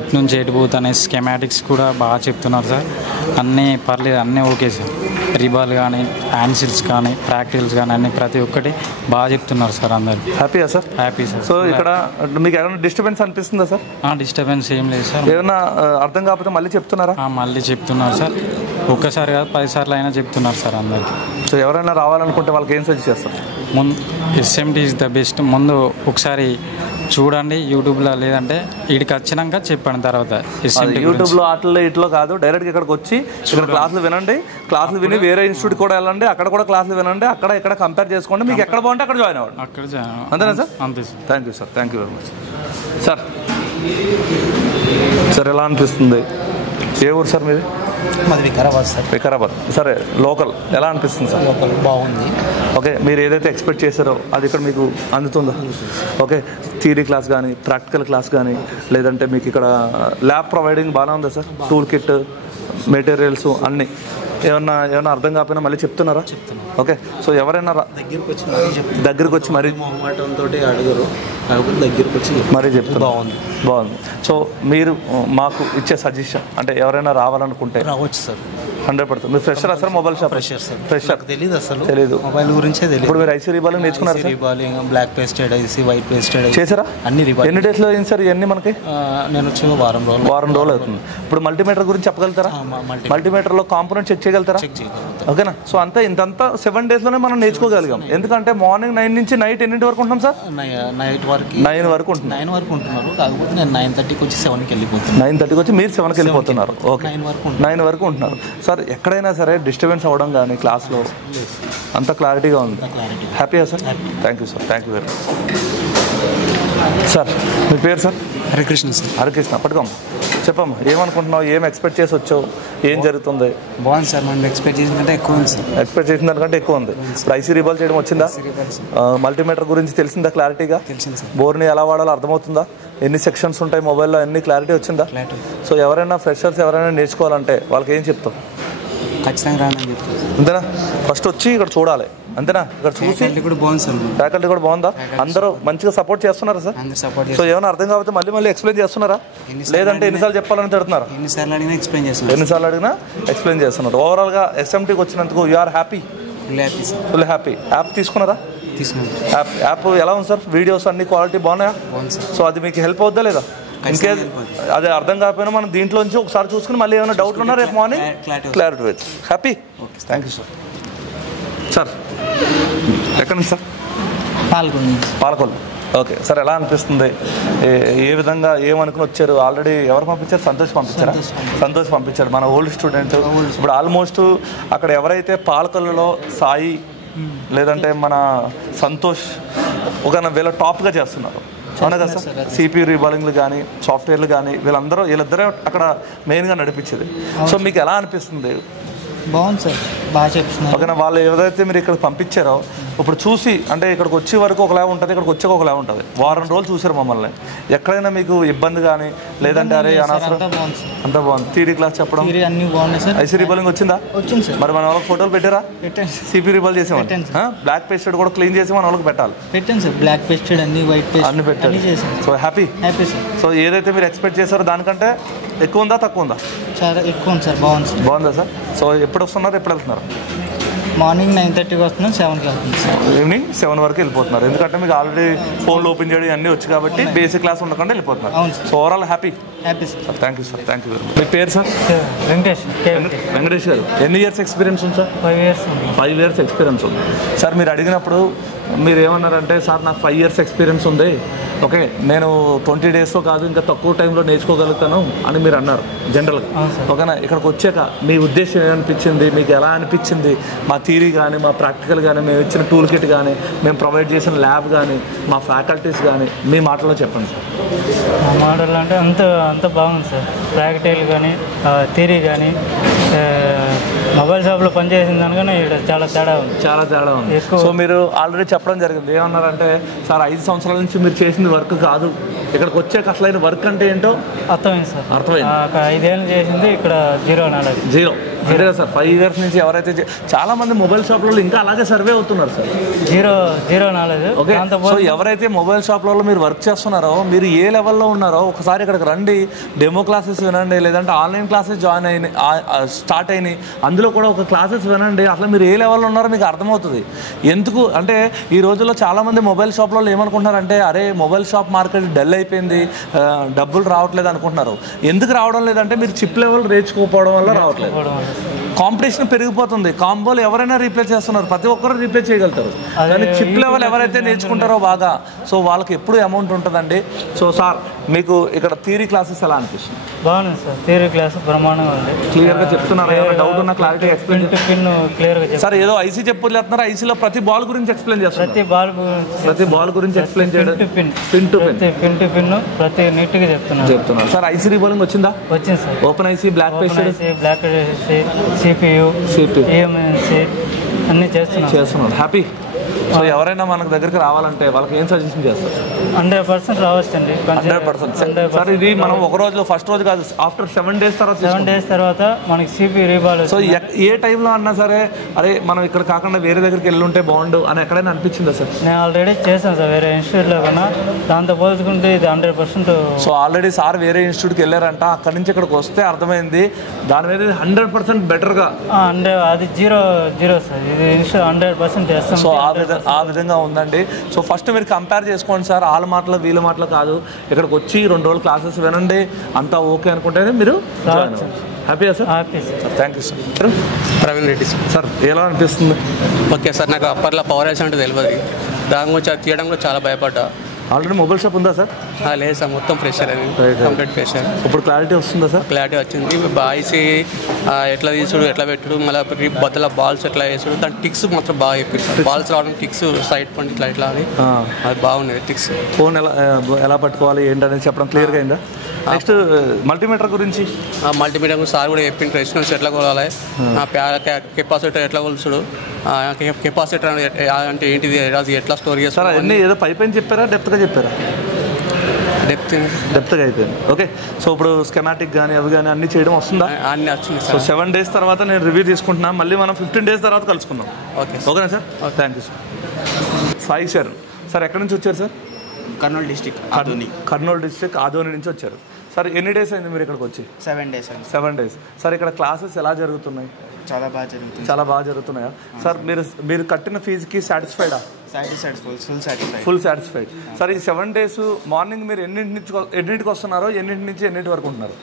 ఇటు నుంచి ఎటు పోతానే స్కెమాటిక్స్ కూడా బాగా చెప్తున్నారు సార్. అన్నీ పర్లేదు, అన్నీ ఓకే సార్. రిబాల్ కానీ యాన్సిల్స్ కానీ ప్రాక్టికల్స్ కానీ అన్ని ప్రతి ఒక్కటి బాగా చెప్తున్నారు సార్. అందరు హ్యాపీయా సార్? Happy sir. సో ఇక్కడ మీకు ఏమైనా డిస్టర్బెన్స్ అనిపిస్తుందా సార్? డిస్టర్బెన్స్ ఏం లేదు సార్. ఏమైనా అర్థం కాకపోతే మళ్ళీ చెప్తున్నారా? మళ్ళీ చెప్తున్నారు సార్. ఒక్కసారి కాదు 10 సార్లు అయినా చెప్తున్నారు సార్ అందరికి. సో ఎవరైనా రావాలనుకుంటే వాళ్ళకి ఏం సజెస్ట్ చేస్తారు? SMT is the best. ముందు ఒకసారి చూడండి యూట్యూబ్లో, లేదంటే ఇక్కడికి వచ్చినాక చెప్పండి తర్వాత. యూట్యూబ్లో ఆటల్లో ఇట్లో కాదు, డైరెక్ట్గా ఇక్కడికి వచ్చి ఇక్కడ క్లాసులు వినండి. క్లాసులు విని వేరే ఇన్స్టిట్యూట్ కూడా వెళ్ళండి, అక్కడ కూడా క్లాసులు వినండి. అక్కడ ఇక్కడ కంపేర్ చేసుకోండి. మీకు ఎక్కడ బాగుంటే అక్కడ జాయిన్ అవ్వండి. అంతేనా సార్? అంతే sir. Thank you sir. Thank you very much sir. Sir ఎలా అనిపిస్తుంది? ఏ ఊరు సార్ మీది? మాది వికారాబాద్ సార్. వికారాబాద్. సరే, లోకల్ ఎలా అనిపిస్తుంది సార్? లోకల్ బాగుంది. ఓకే, మీరు ఏదైతే ఎక్స్పెక్ట్ చేశారో అది ఇక్కడ మీకు అందుతుందా? ఓకే, థియరీ క్లాస్ కానీ ప్రాక్టికల్ క్లాస్ కానీ లేదంటే మీకు ఇక్కడ ల్యాబ్ ప్రొవైడింగ్ బాగానే ఉందా సార్? టూల్ కిట్, మెటీరియల్స్ అన్నీ ఏమన్నా అర్థం కాకపోయినా మళ్ళీ చెప్తున్నారా? ఓకే. సో ఎవరైనా దగ్గరికి వచ్చి మరీ మొహమాటంతో అడుగురు, దగ్గరికి వచ్చి మరీ చెప్తున్నారు. బాగుంది. సో మీరు మాకు ఇచ్చే సజెషన్ అంటే ఎవరైనా రావాలనుకుంటే రావచ్చు సార్. 100%. మీరు fresher sir? Mobile shop fresher తెలియదు, అసలు తెలియదు. మొబైల్ గురించే తెలియదు. ఇప్పుడు మీరు ఐసీ రీబాలింగ్ నేర్చుకున్నారు? Reballing, black pasted IC, white pasted చేశారా? అన్ని రీబాలింగ్. ఎన్ని డేస్లో అయింది సార్ ఇవన్నీ మనకి? నేను వచ్చి వారం రోజులు అవుతుంది. ఇప్పుడు మల్టీమీటర్ గురించి చెప్పగలుగుతారా? మల్టీమీటర్లో కాంపోనెంట్ చెక్ చేయగలుగుతారా? ఓకేనా? సో అంతా ఇంతంతా 7 daysలోనే మనం నేర్చుకోగలిగాం. ఎందుకంటే మార్నింగ్ 9 నుంచి నైట్ ఎన్నింటి వరకు ఉంటాం సార్? నైట్ వరకు 9 వరకు ఉంటుంది. 9 వరకు ఉంటున్నారు. కాకపోతే నేను 9:30కి వచ్చి 7కి వెళ్ళిపోతున్నాను. 9:30కి వచ్చి మీరు 7కి వెళ్ళిపోతున్నారు. ఓకే, 9 వరకు ఉంటున్నారు. సార్ ఎక్కడైనా సరే డిస్టర్బెన్స్ అవ్వడం కానీ క్లాస్లో అంత క్లారిటీగా ఉంది. హ్యాపీయా sir? Thank you sir. Thank you very much sir. మీ పేరు సార్? హరికృష్ణ సార్. హరికృష్ణ. పట్టుకోమ్మా, చెప్పమ్మా, ఏమనుకుంటున్నావు? ఏం ఎక్స్పెక్ట్ చేసి వచ్చావు? ఏం జరుగుతుంది? బాగుంది సార్. మనం ఎక్స్పెక్ట్ చేసిన కంటే ఎక్కువ ఉంది సార్. ఎక్స్పెక్ట్ చేసిన దానికంటే ఎక్కువ ఉంది. ఇప్పుడు ఐసీ రీబాల్ చేయడం వచ్చిందా? మల్టీమీటర్ గురించి తెలిసిందా క్లారిటీగా? తెలిసింది సార్. బోర్ని ఎలా వాడాలో అర్థమవుతుందా? ఎన్ని సెక్షన్స్ ఉంటాయి మొబైల్లో అన్ని క్లారిటీ వచ్చిందా? సో ఎవరైనా ఫ్రెషర్స్ ఎవరైనా నేర్చుకోవాలంటే వాళ్ళకి ఏం చెప్తాం? ఖచ్చితంగా రానని చెప్తాను. అంతేనా? ఫస్ట్ వచ్చి ఇక్కడ చూడాలి, అంతేనా? ఇక్కడ చూసి కూడా బాగుంది సార్. ఫ్యాకల్టీ కూడా బాగుందా? అందరూ మంచిగా సపోర్ట్ చేస్తున్నారా సార్? సో ఏమైనా అర్థం కాకపోతే మళ్ళీ ఎక్స్ప్లెయిన్ చేస్తున్నారా? లేదంటే ఎన్నిసార్లు చెప్పాలని తిడుతున్నారా? ఎన్నిసార్లు అడిగినా ఎక్స్ప్లెయిన్ చేస్తున్నారు. ఓవరాల్గా SMTకి వచ్చినందుకు you are happy? Full happy. App తీసుకున్నారా? యాప్ ఎలా ఉంది సార్? వీడియోస్ అన్ని క్వాలిటీ బాగున్నాయా? సో అది మీకు హెల్ప్ అవుద్దా లేదా? ఇంకేది అదే అర్థం కాకపోయినా మనం దీంట్లోంచి ఒకసారి చూసుకుని మళ్ళీ ఏమైనా డౌట్లు ఉన్నా రేపు మార్నింగ్ క్లారిటీ వచ్చు. Happy? Thank you sir. Sir ఎక్కడి నుంచి సార్? పాలకొల్లు. ఓకే సార్, ఎలా అనిపిస్తుంది? ఏ విధంగా ఏమనుకుని వచ్చారు? ఆల్రెడీ ఎవరు పంపించారు? సంతోష్ పంపించారా? సంతోష్ పంపించారు, మన ఓల్డ్ స్టూడెంట్. ఇప్పుడు ఆల్మోస్ట్ అక్కడ ఎవరైతే పాలకొల్లులో సాయి లేదంటే మన సంతోష్ ఒక వీళ్ళ టాప్గా చేస్తున్నారు, అవునా కదా సార్? సిపియు రీబాలింగ్లు కానీ సాఫ్ట్వేర్లు కానీ వీళ్ళిద్దరే అక్కడ మెయిన్గా నడిపించేది. సో మీకు ఎలా అనిపిస్తుంది? బాగుంది సార్, బాగా చెప్తున్నారు. ఓకేనా, వాళ్ళు ఏదైతే మీరు ఇక్కడ పంపించారో ఇప్పుడు చూసి, అంటే ఇక్కడికి వచ్చే వరకు ఒకలా ఉంటుంది, ఇక్కడికి వచ్చాక ఒకలా ఉంటుంది. వారం రోజులు చూసారు మమ్మల్ని, ఎక్కడైనా మీకు ఇబ్బంది కానీ లేదంటే అరే అనవసరం? అంత బాగుంది. థియరీ క్లాస్ చెప్పడం అన్ని బాగున్నాయి సార్. ఐసీ రీబాలింగ్ వచ్చిందా? వచ్చింది సార్. మరి మన వాళ్ళకి ఫోటోలు పెట్టారా? పెట్టాను. సిపి రీబాల్ చేసేవాళ్ళు, బ్లాక్ పేస్టెడ్ కూడా క్లీన్ చేసి మన వాళ్ళకి పెట్టాలి. పెట్టాను సార్, బ్లాక్ పేస్టెడ్ అన్ని, వైట్ పేస్ట్ అన్ని పెట్టాలి. So happy sir. సో ఏదైతే మీరు ఎక్స్పెక్ట్ చేశారో దానికంటే ఎక్కువ ఉందా తక్కువ ఉందా? చాలా ఎక్కువ ఉంది సార్. బాగుంది సార్. బాగుందా సార్? సో ఎప్పుడు వస్తున్నారు, ఎప్పుడు వెళ్తున్నారు? మార్నింగ్ 9:30కి వస్తున్నాం, 7కి వెళ్తుంది సార్. ఈవినింగ్ 7 వరకు వెళ్ళిపోతున్నారు, ఎందుకంటే మీకు ఆల్రెడీ ఫోన్లు ఓపెన్ చేయడం అన్నీ వచ్చి కాబట్టి బేసిక్ క్లాస్ ఉండకుండా వెళ్ళిపోతున్నారు. So overall happy sir. Thank you sir, thank you very much. మీ పేరు సార్? వెంకటేష్ గారు. ఎన్ని ఇయర్స్ ఎక్స్పీరియన్స్ ఉంది సార్? 5 years ఎక్స్పీరియన్స్ ఉంది సార్. మీరు అడిగినప్పుడు మీరు ఏమన్నారంటే, సార్ నాకు 5 years ఎక్స్పీరియన్స్ ఉంది, ఓకే నేను 20 daysలో కాదు ఇంకా తక్కువ టైంలో నేర్చుకోగలుగుతాను అని మీరు అన్నారు జనరల్గా. ఓకేనా, ఇక్కడికి వచ్చాక మీ ఉద్దేశం ఏమనిపించింది, మీకు ఎలా అనిపించింది? మా థియరీ కానీ మా ప్రాక్టికల్ కానీ మేము ఇచ్చిన టూల్ కిట్ కానీ మేము ప్రొవైడ్ చేసిన ల్యాబ్ కానీ మా ఫ్యాకల్టీస్ కానీ మీ మాటలో చెప్పండి సార్. మా మాటలు అంటే అంత బాగుంది సార్. ప్రాక్టికల్ కానీ థియరీ కానీ మొబైల్ షాప్లో పనిచేసిన దానికన్నా ఇక్కడ చాలా తేడా ఉంది. సో మీరు ఆల్రెడీ చెప్పడం జరిగింది, ఏమన్నారంటే సార్ 5 సంవత్సరాల నుంచి మీరు చేసింది వర్క్ కాదు, ఇక్కడికి వచ్చాక అసలైన వర్క్ అంటే ఏంటో అర్థమైంది సార్. అర్థమైంది. 5 ఏళ్ళు చేసింది ఇక్కడ జీరో అదే సార్. 5 years నుంచి ఎవరైతే చాలా మంది మొబైల్ షాప్లలో ఇంకా అలాగే సర్వే అవుతున్నారు sir. Zero knowledge. Okay, so ఎవరైతే మొబైల్ షాప్లలో మీరు వర్క్ చేస్తున్నారో, మీరు ఏ లెవెల్లో ఉన్నారో ఒకసారి ఇక్కడికి రండి, డెమో క్లాసెస్ వినండి, లేదంటే ఆన్లైన్ క్లాసెస్ స్టార్ట్ అయినాయి, అందులో కూడా ఒక క్లాసెస్ వినండి. అసలు మీరు ఏ లెవెల్లో ఉన్నారో మీకు అర్థమవుతుంది. ఎందుకు అంటే ఈ రోజుల్లో చాలామంది మొబైల్ షాప్లలో ఏమనుకుంటున్నారంటే, అరే మొబైల్ షాప్ మార్కెట్ డల్ అయిపోయింది, డబ్బులు రావట్లేదు అనుకుంటున్నారు. ఎందుకు రావడం లేదంటే మీరు చిప్ లెవెల్ నేర్చుకోకపోవడం వల్ల రావట్లేదు. కాంపిటీషన్ పెరిగిపోతుంది, కాంబోలు ఎవరైనా రీప్లేస్ చేస్తున్నారు, ప్రతి ఒక్కరు రీప్లేస్ చేయగలుగుతారు. కానీ చిప్ లెవెల్ ఎవరైతే నేర్చుకుంటారో బాగా, సో వాళ్ళకి ఎప్పుడు అమౌంట్ ఉంటుందండి. సో సార్ మీకు ఇక్కడ థియరీ క్లాసెస్ ఎలా అనిపిస్తుంది? బాగుంది సార్, థియరీ క్లాస్ బ్రహ్మాండంగా ఉంది. క్లియర్గా చెప్తున్నారు, ఏమైనా డౌట్ ఉన్నా క్లారిటీ ఎక్స్ప్లెయిన్ క్లియర్గా సార్. ఏదో ఐసీ చెప్తున్నారు, ఐసీలో ప్రతి బాల్ గురించి ఎక్స్ప్లెయిన్ చేస్తారు, ప్రతి బాల్ గురించి ఎక్స్ప్లెయిన్ చేయడం, పిన్ టు పిన్ ప్రతి నీట్గా చెప్తున్నారు సార్. ఐసీ రీబాలింగ్ వచ్చిందా? వచ్చింది sir. Open IC, black pasted, CPU, EMNC అన్నీ చేస్తున్నారు. హ్యాపీ. సో ఎవరైనా మనకు దగ్గరికి రావాలంటే వాళ్ళకి ఏం సజెషన్ చేస్తారు? 100% రావచ్చండి. 100%. సార్ ఇది మనం ఒక రోజులో ఫస్ట్ రోజు కాదు, ఆఫ్టర్ 7 days తర్వాత మనకి సిపి రీబాల్. సో ఏ టైంలో అన్నా సరే అరే మనం ఇక్కడ కాకుండా వేరే దగ్గరికి వెళ్ళి ఉంటే బాగుండు అని ఎక్కడైనా అనిపించిందా సార్? నేను ఆల్రెడీ చేశాను సార్ వేరే ఇన్స్టిట్యూట్లో కన్నా, దాంతో పోల్చుకుంటే ఇది 100%. సో ఆల్రెడీ సార్ వేరే ఇన్స్టిట్యూట్కి వెళ్ళారంట, అక్కడి నుంచి ఇక్కడికి వస్తే అర్థమైంది దాని మీద 100% బెటర్గా. అది జీరో సార్, ఇది 100% చేస్తాం. సో ఆ విధంగా ఉందండి. సో ఫస్ట్ మీరు కంపేర్ చేసుకోండి సార్, వాళ్ళ మాటలు వీళ్ళ మాటలు కాదు, ఇక్కడికి వచ్చి 2 రోజులు క్లాసెస్ వినండి, అంతా ఓకే అనుకుంటేనే మీరు హ్యాపీయా sir? Happy sir. Thank you sir. Praveen Reddy sir ఎలా అనిపిస్తుంది? ఓకే సార్, నాకు అప్పట్లో పవర్ యాక్స్ అంటే తెలియదు, దాని గురించి అది తీయడం కూడా చాలా భయపడ్డా. ఆల్రెడీ మొబైల్ షాప్ ఉందా సార్? లేదు సార్, మొత్తం ఫ్రెషర్ అని, కంప్లీట్ ఫ్రెషర్. ఇప్పుడు క్లారిటీ వస్తుందా సార్? క్లారిటీ వచ్చింది. బాయ్సి ఎట్లా తీసుడు, ఎట్లా పెట్టుడు, మళ్ళీ బద్దల బాల్స్ ఎట్లా వేసుడు, దాని టిక్స్ మాత్రం బాగా చెప్పారు. బాల్స్ రావడం టిక్స్ సైడ్ పండి ఇట్లా అని అది బాగున్నాయి టిక్స్. ఫోన్ ఎలా పట్టుకోవాలి ఏంటనేది చెప్పడం క్లియర్గా అయిందా? నెక్స్ట్ మల్టీమీటర్ గురించి సార్ కూడా చెప్పింది, రెసిస్టెన్స్ ఎట్లా కొలాలి, కెపాసిటర్ ఎట్లా కొలుచుడు, కెపాసిటర్ అంటే ఏంటిది, అది ఎట్లా స్టోర్ చేస్తారు అన్నీ. ఏదో పైప్ అని చెప్పారా, డెప్త్గా చెప్పారా? డెప్త్గా అయిపోయింది. ఓకే, సో ఇప్పుడు స్కెమాటిక్ కానీ అవి కానీ అన్నీ చేయడం వస్తుందా? అన్నీ వచ్చింది. సో 7 days తర్వాత నేను రివ్యూ తీసుకుంటున్నాను, మళ్ళీ మనం 15 days తర్వాత కలుసుకుందాం. ఓకేనా sir? Thank you sir. Sai sir. Sir ఎక్కడి నుంచి వచ్చారు సార్? కర్నూలు డిస్టిక్ ఆదోని నుంచి వచ్చారు సార్. ఎన్ని డేస్ అయింది మీరు ఇక్కడికి వచ్చి? 7 days అండి. 7 days. సార్ ఇక్కడ క్లాసెస్ ఎలా జరుగుతున్నాయి? చాలా బాగా జరుగుతున్నాయా? సార్ మీరు కట్టిన ఫీజుకి సాటిస్ఫైడా? Full satisfied. సార్ ఈ 7 days మార్నింగ్ మీరు ఎన్నింటికి వస్తున్నారో, ఎన్నింటి నుంచి ఎన్నింటి వరకు ఉంటున్నారు?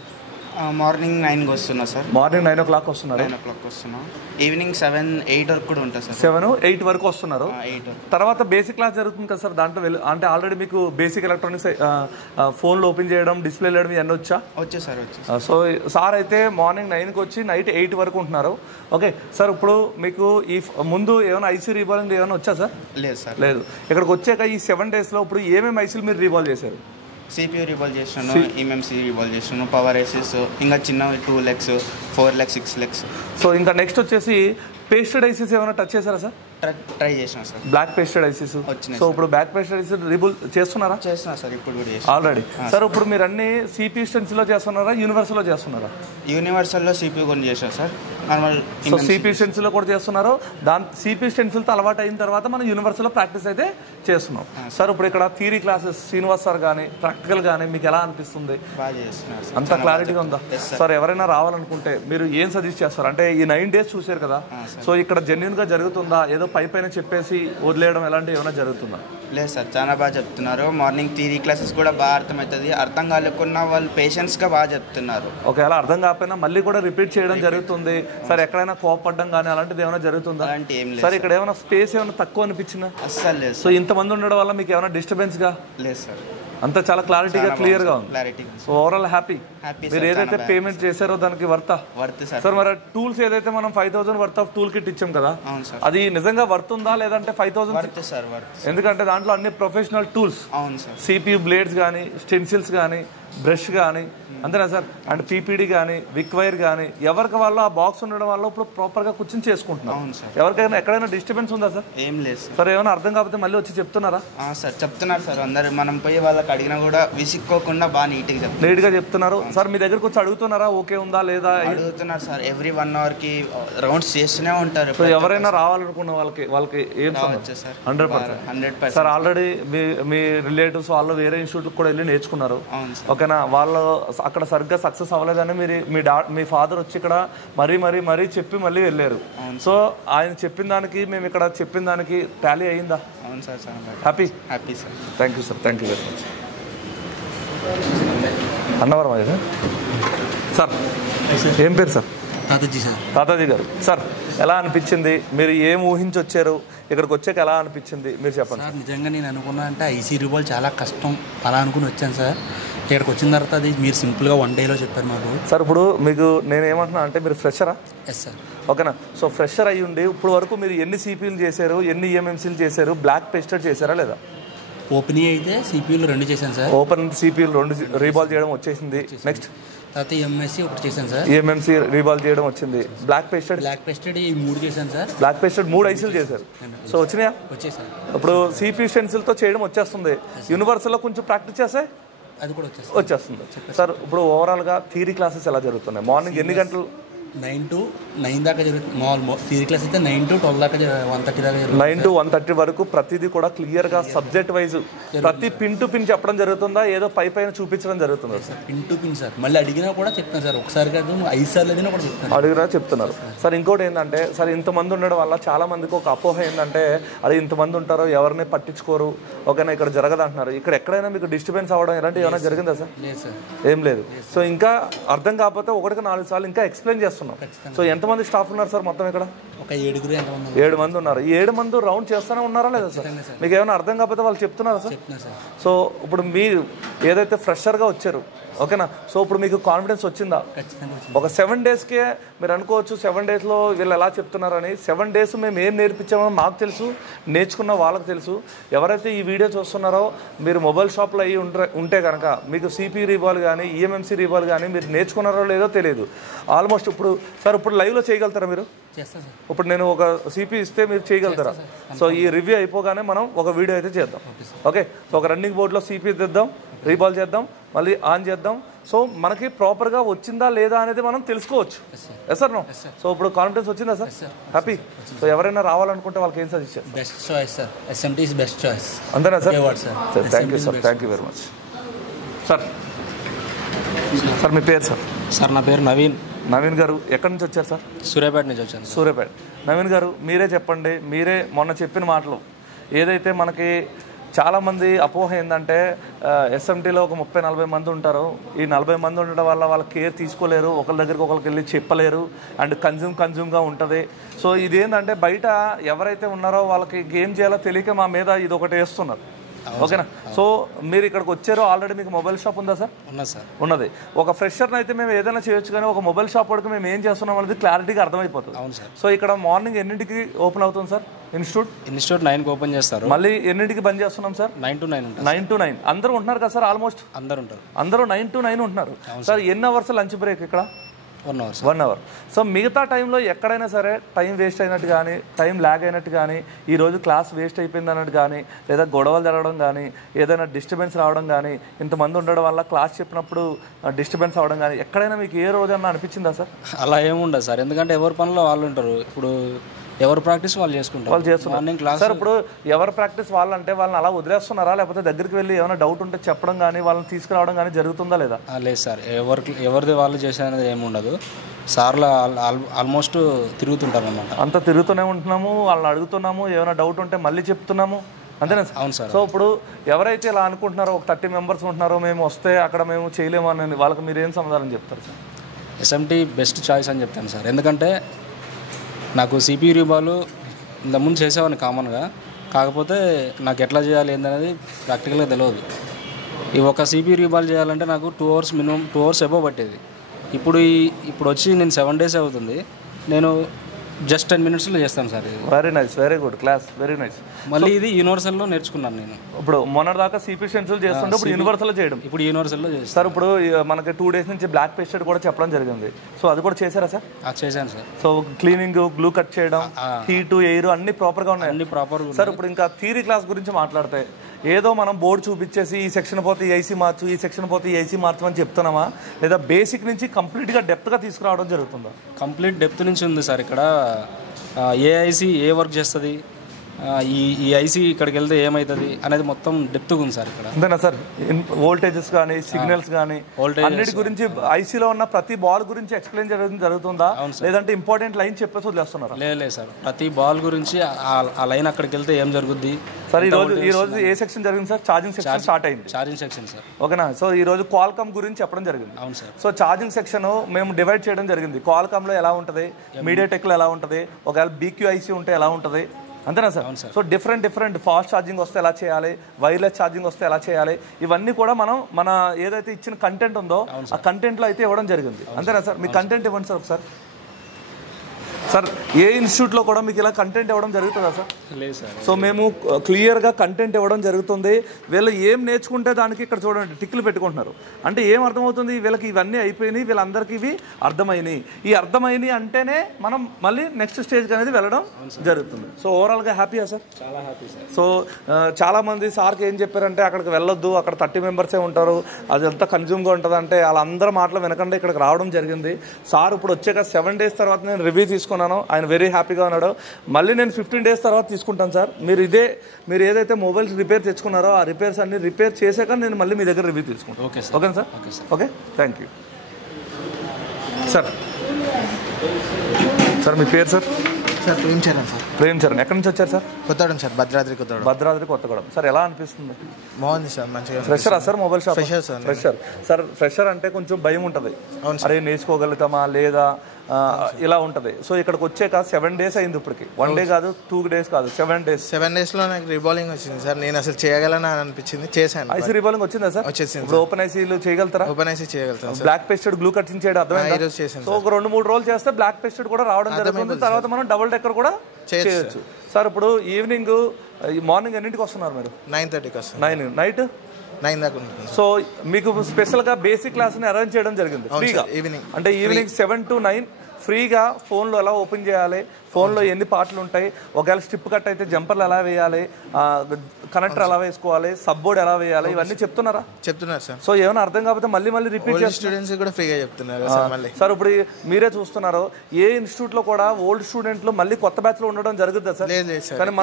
మార్నింగ్ 9కి వస్తున్నా సార్. మార్నింగ్ 9 o'clock వస్తున్నారు. 9 o'clock వస్తున్నాం. ఈవినింగ్ 7, 8 వరకు కూడా ఉంటుంది సార్. 7, 8 వరకు వస్తున్నారు. 8 తర్వాత బేసిక్ క్లాస్ జరుగుతుంది కదా సార్, దాంట్లో అంటే ఆల్రెడీ మీకు బేసిక్ ఎలక్ట్రానిక్స్ ఫోన్లో ఓపెన్ చేయడం, డిస్ప్లే వేయడం ఇవన్నీ వచ్చా? వచ్చే సార్. సో సార్ అయితే మార్నింగ్ 9కి వచ్చి నైట్ 8 వరకు ఉంటున్నారు. ఓకే సార్, ఇప్పుడు మీకు ఈ ముందు ఏమైనా ఐసీ రీబాలింగ్ ఏమైనా వచ్చా సార్? లేదు సార్. లేదు. ఇక్కడికి వచ్చాక ఈ 7 daysలో ఇప్పుడు ఏమేమి ఐసీలు మీరు రీబాల్ చేశారు? CPU రీబాల్ చేసినాను, EMMC రీబాల్ చేసినాను, పవర్ ఐసీస్, ఇంకా చిన్న 2 lakhs, 4 lakhs, 6 lakhs. సో ఇంకా నెక్స్ట్ వచ్చేసి పేస్టెడ్ ఐసీస్ ఏమైనా టచ్ చేశారా సార్? ట్రై చేసిన సార్. బ్లాక్ పేస్టెడ్ ఐసీస్ వచ్చినాయి. సో ఇప్పుడు బ్లాక్ పేస్టెడ్ ఐసీస్ రీబుల్ చేస్తున్నారా? చేస్తున్నా సార్, ఇప్పుడు కూడా ఆల్రెడీ. సార్ ఇప్పుడు మీరు అన్ని సిపి స్టెన్సిల్లో చేస్తున్నారా, యూనివర్సల్లో చేస్తున్నారా? యూనివర్సల్లో CPU కొన్ని చేశాను సార్. నార్మల్ సో సిపి స్టెన్సిల్లో కూడా చేస్తున్నారు. దాని సిపి స్టెన్సిల్తో అలవాటు అయిన తర్వాత మనం యూనివర్సల్లో ప్రాక్టీస్ అయితే చేస్తున్నాం. సార్ ఇప్పుడు ఇక్కడ థియరీ క్లాసెస్ శ్రీనివాస్ సార్ కానీ ప్రాక్టికల్ కానీ మీకు ఎలా అనిపిస్తుంది? బాగా చేస్తున్నారు. అంత క్లారిటీగా ఉందా సార్? ఎవరైనా రావాలనుకుంటే మీరు ఏం సజెస్ట్ చేస్తారు? అంటే ఈ 9 days చూసారు కదా, సో ఇక్కడ జెన్యున్గా జరుగుతుందా, ఏదో పైన చెప్పేసి వదిలేయడం ఎలాంటివి ఏమైనా జరుగుతుందా? లేదు సార్, చాలా బాగా చెప్తున్నారు. మార్నింగ్ థియరీ క్లాసెస్ కూడా బాగా అర్థమవుతుంది. అర్థం కాలేకున్నా వాళ్ళు పేషెన్స్గా బాగా చెప్తున్నారు. ఒకవేళ అర్థం కాకపోయినా మళ్ళీ కూడా రిపీట్ చేయడం జరుగుతుంది సార్. ఎక్కడైనా కోపపడడం కానీ అలాంటిది ఏమైనా జరుగుతుందా సార్? ఇక్కడ ఏమైనా స్పేస్ ఏమైనా తక్కువ అనిపించిందా? అస్సలు లేదు. సో ఇంతమంది ఉండడం వల్ల మీకు ఏమైనా డిస్టర్బెన్స్గా? లేదు సార్, అంతా చాలా క్లారిటీగా క్లియర్గా ఉంది. క్లారిటీ. So overall happy. మీరు ఏదైతే పేమెంట్ చేశారో దానికి వర్త్ సార్? మరి టూల్స్ ఏదైతే మనం 5,000 వర్త్ ఆఫ్ టూల్ కిట్ ఇచ్చాం కదా, అది నిజంగా వర్త్ ఉందా లేదంటే 5,000? ఎందుకంటే దాంట్లో అన్ని ప్రొఫెషనల్ టూల్స్, CPU బ్లేడ్స్ కానీ, స్టెన్సిల్స్ కానీ, బ్రష్ కానీ, అంతేనా సార్? అండ్ పీపీడీ కానీ, విక్ వైర్ కానీ, ఎవరికి వాళ్ళు ఆ బాక్స్ ఉండడం వల్ల ఇప్పుడు ప్రాపర్గా కూర్చొని చేసుకుంటున్నాం. ఎవరికైనా ఎక్కడైనా డిస్టర్బెన్స్ ఉందా సార్? ఏం లేదు సార్. ఏమైనా అర్థం కాకపోతే మళ్ళీ వచ్చి చెప్తున్నారా? సార్ చెప్తున్నారు సార్. అందరు మనం పోయి వాళ్ళకి అడిగినా కూడా విసిక్కోకుండా బాగా నీట్గా చెప్తున్నారు సార్. మీ దగ్గరకు వచ్చి అడుగుతున్నారా ఓకే ఉందా లేదా? అడుగుతున్నారు సార్. ఎవ్రీ 1 hourకి రౌండ్స్ చేస్తూనే ఉంటారు. సో ఎవరైనా రావాలనుకున్న వాళ్ళకి ఏం సార్? 100% సార్. ఆల్రెడీ మీ రిలేటివ్స్ వాళ్ళు వేరే ఇన్స్టిట్యూట్కి కూడా వెళ్ళి నేర్చుకున్నారు. ఓకేనా? వాళ్ళు అక్కడ సరిగ్గా సక్సెస్ అవ్వలేదని మీ ఫాదర్ వచ్చి ఇక్కడ మరీ చెప్పి మళ్ళీ వెళ్ళారు. సో ఆయన చెప్పిన దానికి మేము ఇక్కడ చెప్పిన దానికి టాలీ అయ్యిందా? అవును sir. Happy sir. Thank you sir. Thank you very much. Annavaram అది సార్. ఏం పేరు సార్? తాతాజీ సార్. తాతాజీ గారు సార్, ఎలా అనిపించింది? మీరు ఏం ఊహించి వచ్చారు, ఇక్కడికి వచ్చాక ఎలా అనిపించింది మీరు చెప్పండి సార్. నిజంగా నేను అనుకున్నా అంటే ఐసీ రీబాల్ చాలా కష్టం అలా అనుకుని వచ్చాను సార్. ఇక్కడికి వచ్చిన తర్వాత అది మీరు సింపుల్గా 1 dayలో చెప్పారు మాకు. సార్ ఇప్పుడు మీకు నేను ఏమంటున్నా అంటే మీరు ఫ్రెషరా? Yes sir. ఓకేనా? సో ఫ్రెషర్ అయ్యి ఉండి ఇప్పుడు వరకు మీరు ఎన్ని సిపిలు చేశారు, ఎన్ని EMMCలు చేశారు, బ్లాక్ పేస్టెడ్ చేశారా లేదా? ఓపెన్ అయితే సిపియూలు 2 చేశాను సార్. ఓపెన్ సిపియూలు 2 రీబాల్ చేయడం వచ్చేసింది. నెక్స్ట్ తర్వాత EMMC 1 చేశాను సార్. EMMC రీబాల్ చేయడం వచ్చింది. బ్లాక్ పేస్టెడ్ ఈ 3 చేశాను సార్. బ్లాక్ పేస్టెడ్ 3 ఐసీలు చేశారు. సో వచ్చినాయా? వచ్చేసారు. ఇప్పుడు సిపి స్టెన్సిల్తో చేయడం వచ్చేస్తుంది. యూనివర్సల్లో కొంచెం ప్రాక్టీస్ చేస్తే అది కూడా వచ్చేస్తుంది సార్. ఇప్పుడు ఓవరాల్గా థియరీ క్లాసెస్ ఎలా జరుగుతున్నాయి? మార్నింగ్ ఎన్ని గంటలు? 9 to 9 దాకా జరుగుతుంది. మామూలు థియరీ క్లాస్ అయితే 9 to 12 దాకా 1:30 దాకా జరుగుతుంది. 9 to 1:30 వరకు ప్రతిదీ కూడా క్లియర్గా సబ్జెక్ట్ వైజ్ ప్రతి పిన్ టు పిన్ చెప్పడం జరుగుతుందా, ఏదో పైన చూపించడం జరుగుతుందా sir? Pin to pin sir. మళ్ళీ అడిగినా కూడా చెప్తాను సార్. ఒకసారి కాదు 5 సార్లు అడిగినా కూడా చెప్తాను. అడిగినా చెప్తున్నారు సార్. ఇంకోటి ఏంటంటే సార్, ఇంతమంది ఉండడం వల్ల చాలా మందికి ఒక అపోహ ఏంటంటే అది ఇంతమంది ఉంటారో ఎవరిని పట్టించుకోరు, ఓకేనా, ఇక్కడ జరగదు అంటున్నారు. ఇక్కడ ఎక్కడైనా మీకు డిస్టర్బెన్స్ అవ్వడం ఇలాంటివి ఏమైనా జరిగిందా సార్? లేదు సార్. ఏం లేదు. సో ఇంకా అర్థం కాకపోతే 1కి 4 సార్లు ఇంకా ఎక్స్ప్లెయిన్ చేస్తున్నాం. సో ఎంతమంది స్టాఫ్ ఉన్నారు సార్ మొత్తం ఇక్కడ? ఒక 7 7 మంది ఉన్నారు. ఈ 7 మంది రౌండ్ చేస్తూనే ఉన్నారా లేదా సార్? మీకు ఏమైనా అర్థం కాకపోతే వాళ్ళు చెప్తున్నారా సార్? సో ఇప్పుడు మీరు ఏదైతే ఫ్రెషర్గా వచ్చారు, ఓకేనా, సో ఇప్పుడు మీకు కాన్ఫిడెన్స్ వచ్చిందా? ఒక 7 daysకే మీరు అనుకోవచ్చు 7 daysలో వీళ్ళు ఎలా చెప్తున్నారని. 7 days మేము ఏం నేర్పించామో మాకు తెలుసు, నేర్చుకున్న వాళ్ళకి తెలుసు. ఎవరైతే ఈ వీడియో చూస్తున్నారో మీరు మొబైల్ షాప్లో అయ్యి ఉంటే కనుక మీకు సిపి రీబాల్ కానీ EMMC రీబాల్ కానీ మీరు నేర్చుకున్నారో లేదో తెలియదు. ఆల్మోస్ట్ ఇప్పుడు సార్ ఇప్పుడు లైవ్లో చేయగలుగుతారా మీరు? ఇప్పుడు నేను ఒక సిపి ఇస్తే మీరు చేయగలుగుతారా? సో ఈ రివ్యూ అయిపోగానే మనం ఒక వీడియో అయితే చేద్దాం. ఓకే, సో ఒక రన్నింగ్ బోర్డ్లో సిపి తెద్దాం, రీబాల్ చేద్దాం, మళ్ళీ ఆన్ చేద్దాం. సో మనకి ప్రాపర్గా వచ్చిందా లేదా అనేది మనం తెలుసుకోవచ్చు. Yes sir? నో? సో ఇప్పుడు కాన్ఫిడెన్స్ వచ్చిందా సార్? హ్యాపీ. సో ఎవరైనా రావాలనుకుంటే వాళ్ళకి ఏం సజెస్ట్ చేస్తారు? Best choice sir. SMT is best choice. అంతేనా sir? Thank you sir. Thank you very much sir. Sir మీ పేరు సార్? సార్ నా పేరు నవీన్. నవీన్ గారు ఎక్కడి నుంచి వచ్చారు సార్? సూర్యాపేట నుంచి వచ్చాను. సూర్యాపేట. నవీన్ గారు మీరే చెప్పండి, మీరే మొన్న చెప్పిన మాటలు ఏదైతే మనకి చాలామంది అపోహ ఏంటంటే ఎస్ఎంటీలో ఒక 30-40 మంది ఉంటారు. ఈ 40 మంది ఉండడం వల్ల వాళ్ళ కేర్ తీసుకోలేరు, ఒకరి దగ్గరికి ఒకరికి వెళ్ళి చెప్పలేరు, అండ్ కన్జ్యూమ్గా ఉంటుంది. సో ఇదేంటంటే బయట ఎవరైతే ఉన్నారో వాళ్ళకి గేమ్ చేయాలో తెలియక మా మీద ఇది ఒకటి వేస్తున్నారు. ఓకేనా? సో మీరు ఇక్కడికి వచ్చారో, ఆల్రెడీ మీకు మొబైల్ షాప్ ఉందా సార్? ఉన్నది సార్. ఉన్నది. ఒక ఫ్రెషర్ని అయితే మేము ఏదైనా చేయొచ్చు, కానీ ఒక మొబైల్ షాప్ వరకు మేము ఏం చేస్తున్నాం అనేది క్లారిటీగా అర్థమైపోతుంది. అవును సార్. సో ఇక్కడ మార్నింగ్ ఎన్నింటికి ఓపెన్ అవుతుంది సార్ ఇన్స్టిట్యూట్? 9కి ఓపెన్ చేస్తారు. మళ్ళీ ఎన్నింటికి బంద్ చేస్తున్నాం సార్? 9 to 9 ఉంటుంది. 9 to 9 అందరూ ఉంటున్నారు కదా సార్? ఆల్మోస్ట్ అందరూ ఉంటారు. అందరూ 9 to 9 ఉంటున్నారు సార్. ఎన్ని అవర్స్ లంచ్ బ్రేక్ ఇక్కడ? 1 hour. 1 hour. సో మిగతా టైంలో ఎక్కడైనా సరే టైం వేస్ట్ అయినట్టు కానీ, టైం ల్యాగ్ అయినట్టు కానీ, ఈరోజు క్లాస్ వేస్ట్ అయిపోయింది అన్నట్టు కానీ, లేదా గొడవలు జరగడం కానీ, ఏదైనా డిస్టర్బెన్స్ రావడం కానీ, ఇంతమంది ఉండడం వల్ల క్లాస్ చెప్పినప్పుడు డిస్టర్బెన్స్ అవడం కానీ ఎక్కడైనా మీకు ఏ రోజన్నా అనిపించిందా సార్? అలా ఏముండదు సార్, ఎందుకంటే ఎవరి పనిలో వాళ్ళు ఉంటారు. ఇప్పుడు ఎవరు ప్రాక్టీస్ వాళ్ళు చేసుకుంటారు. మార్నింగ్ క్లాస్ సార్ ఇప్పుడు ఎవరు ప్రాక్టీస్ వాళ్ళంటే వాళ్ళని అలా వదిలేస్తున్నారా, లేకపోతే దగ్గరికి వెళ్ళి ఏమైనా డౌట్ ఉంటే చెప్పడం కానీ వాళ్ళని తీసుకురావడం కానీ జరుగుతుందా లేదా? లేదు సార్, ఎవరిది వాళ్ళు చేసేది ఏమి ఉండదు. సార్లు ఆల్మోస్ట్ తిరుగుతుంటారు అన్నమాట. అంతా తిరుగుతూనే ఉంటున్నాము, వాళ్ళని అడుగుతున్నాము, ఏమైనా డౌట్ ఉంటే మళ్ళీ చెప్తున్నాము, అంతేనా? అవును సార్. సో ఇప్పుడు ఎవరైతే ఇలా అనుకుంటున్నారో, ఒక 30 members ఉంటున్నారో, మేము వస్తే అక్కడ మేము చేయలేము అని వాళ్ళకి మీరు ఏం సమాధానం చెప్తారు సార్? ఎస్ఎంటీ బెస్ట్ చాయిస్ అని చెప్తాను సార్. ఎందుకంటే నాకు సిపియు రీబాల్ ఇంతకుముందు చేసేవాడిని కామన్గా, కాకపోతే నాకు ఎట్లా చేయాలి ఏందనేది ప్రాక్టికల్గా తెలియదు. ఈ ఒక సిపియు రీబాల్ చేయాలంటే నాకు 2 hours మినిమం 2 hours ఎబో పట్టేది. ఇప్పుడు వచ్చి నేను 7 days అవుతుంది, నేను జస్ట్ 10 minutesలో చేస్తాను sir. Very nice, very good class, very nice. మళ్ళీ ఇది యూనివర్సల్లో నేర్చుకున్నాను నేను. ఇప్పుడు మొన్నటిదాకా సిపి స్టెన్సిల్ చేస్తుంటే ఇప్పుడు యూనివర్సల్లో చేయడం. ఇప్పుడు యూనివర్సల్లో చేస్తాను సార్. ఇప్పుడు మనకి 2 days నుంచి బ్లాక్ పేస్టెడ్ కూడా చెప్పడం జరిగింది. సో అది కూడా చేశారా సార్? చేశాను sir. So cleaning, glue cut చేయడం, హీటు, ఎయిర్ అన్ని ప్రాపర్గా ఉన్నాయి. అన్ని ప్రాపర్గా సార్. ఇప్పుడు ఇంకా థియరీ క్లాస్ గురించి మాట్లాడితే ఏదో మనం బోర్డు చూపించేసి ఈ సెక్షన్ పోతే ఈ ఐసీ మార్చు, ఈ సెక్షన్ పోతే ఈ ఐసీ మార్చు అని చెప్తున్నామా, లేదా బేసిక్ నుంచి కంప్లీట్గా డెప్త్గా తీసుకురావడం జరుగుతుందా? కంప్లీట్ డెప్త్ నుంచి ఉంది సార్. ఇక్కడ ఏ ఐసీ ఏ వర్క్ చేస్తుంది, ఈ ఐసీ ఇక్కడికి వెళ్తే ఏమవుతుంది అనేది మొత్తం డెప్త్గా ఉంది సార్ ఇక్కడ. అంతేనా సార్? వోల్టేజెస్ కానీ, సిగ్నల్స్ కానీ, అన్నిటి గురించి ఐసీలో ఉన్న ప్రతి బాల్ గురించి ఎక్స్ప్లెయిన్ చేయడం జరుగుతుందా, లేదంటే ఇంపార్టెంట్ లైన్ చెప్పేసి వదిలేస్తున్నారా? లేదు సార్, ప్రతి బాల్ గురించి ఆ లైన్ అక్కడికి వెళ్తే ఏం జరుగుద్ది సార్. ఈ రోజు ఏ సెక్షన్ జరిగింది సార్? ఛార్జింగ్ సెక్షన్ స్టార్ట్ అయింది. Charging section sir. ఓకేనా? సో ఈ రోజు క్వాల్కామ్ గురించి చెప్పడం జరిగింది. అవును సార్. సో ఛార్జింగ్ సెక్షన్ మేము డివైడ్ చేయడం జరిగింది. క్వాల్కామ్లో ఎలా ఉంటుంది, మీడియాటెక్లో ఎలా ఉంటుంది, ఒకవేళ BQIC ఉంటే ఎలా ఉంటుంది, అంతేనా sir? So different fast charging వస్తే ఎలా చేయాలి, వైర్లెస్ ఛార్జింగ్ వస్తే ఎలా చేయాలి, ఇవన్నీ కూడా మన ఏదైతే ఇచ్చిన కంటెంట్ ఉందో ఆ కంటెంట్లో అయితే ఇవ్వడం జరిగింది. అంతేనా సార్? మీ కంటెంట్ ఇవ్వండి సార్ ఒకసారి. సార్ ఏ ఇన్స్టిట్యూట్లో కూడా మీకు ఇలా కంటెంట్ ఇవ్వడం జరుగుతుందా సార్? లేదు సార్. సో మేము క్లియర్గా కంటెంట్ ఇవ్వడం జరుగుతుంది. వీళ్ళు ఏం నేర్చుకుంటే దానికి ఇక్కడ చూడండి టిక్లు పెట్టుకుంటున్నారు. అంటే ఏం అర్థమవుతుంది, వీళ్ళకి ఇవన్నీ అయిపోయినాయి, వీళ్ళందరికీ ఇవి అర్థమైనాయి. ఈ అర్థమైనాయి అంటేనే మనం మళ్ళీ నెక్స్ట్ స్టేజ్కి అనేది వెళ్ళడం జరుగుతుంది. సో ఓవరాల్గా హ్యాపీయా సార్? చాలా హ్యాపీ సార్. సో చాలామంది సార్కి ఏం చెప్పారంటే అక్కడికి వెళ్ళొద్దు, అక్కడ 30 members ఉంటారు, అది ఎంత కన్జ్యూమ్గా ఉంటుంది అంటే వాళ్ళందరూ మాటలు వినకుండా ఇక్కడికి రావడం జరిగింది. సార్ ఇప్పుడు వచ్చాక 7 days తర్వాత నేను రివ్యూ తీసుకున్నాను, ఆయన వెరీ హ్యాపీగా ఉన్నాడు. మళ్ళీ నేను 15 days తర్వాత తీసుకుంటాను సార్. మీరు ఏదైతే మొబైల్స్ రిపేర్ తెచ్చుకున్నారో ఆ రిపేర్స్ అన్ని రిపేర్ చేశాక నేను మళ్ళీ మీ దగ్గర రివ్యూ తీసుకుంటాను. ఓకే ఓకేనా sir? Okay, thank you sir. Sir మీ పేరు sir? Sir Prem Charan sir. Prem Charan. ఎక్కడి నుంచి వచ్చారు sir? Kothagudem sir, Bhadradri Kothagudem. Sir ఎలా అనిపిస్తుంది? బాగుంది సార్, మంచిగా. ఫ్రెషరా sir mobile shop? Fresher sir. Fresher అంటే కొంచెం భయం ఉంటుంది, అరే నేర్చుకోగలుగుతామా లేదా ఇలా ఉంటుంది. సో ఇక్కడికి వచ్చాక 7 days అయింది ఇప్పటికి. 1 day కాదు, 2 days కాదు, 7 days. 7 daysలో నాకు రీబాలింగ్ వచ్చింది సార్. నేను అసలు చేయగలను అని అనిపించింది, చేశాను. ఐసీ రీబాలింగ్ వచ్చిందా సార్? వచ్చేసింది. ఇప్పుడు ఓపెన్ ఐసీలు చేయగలుగుతారా? ఓపెన్ ఐసీ చేయగలుగుతాను. బ్లాక్ పేస్టెడ్ గ్లూ కటింగ్ చేయడం అర్థమైంది. ఈరోజు చేశాను. సో ఒక 2-3 రోజులు చేస్తే బ్లాక్ పేస్టెడ్ కూడా రావడం జరుగుతుంది. తర్వాత మనం డబుల్ డెక్కర్ కూడా చేయొచ్చు సార్. ఇప్పుడు మార్నింగ్ ఎన్నింటికి వస్తున్నారు మీరు? 9:30కి వస్తారు. 9 నైట్ 9 దాకా ఉంటుంది. సో మీకు స్పెషల్గా బేసిక్ క్లాస్ని అరేంజ్ చేయడం జరిగింది ఫ్రీగా. అంటే ఈవినింగ్ 7 to 9 ఫ్రీగా ఫోన్లో ఎలా ఓపెన్ చేయాలి, ఫోన్లో ఎన్ని పార్ట్లు ఉంటాయి, ఒకవేళ స్ట్రిప్ కట్ అయితే జంపర్లు ఎలా వేయాలి, కనెక్టర్ ఎలా వేసుకోవాలి, సబ్ బోర్డ్ ఎలా వేయాలి, ఇవన్నీ చెప్తున్నారు సార్. సో ఏమైనా అర్థం కాకపోతే మళ్ళీ రిపీట్ చేస్తారు. స్టూడెంట్స్ కూడా ఫ్రీగా చెప్తున్నారు సార్. ఇప్పుడు మీరే చూస్తున్నారు, ఏ ఇన్స్టిట్యూట్లో కూడా ఓల్డ్ స్టూడెంట్లు మళ్ళీ కొత్త బ్యాచ్లో ఉండడం జరుగుతుందా సార్? కానీ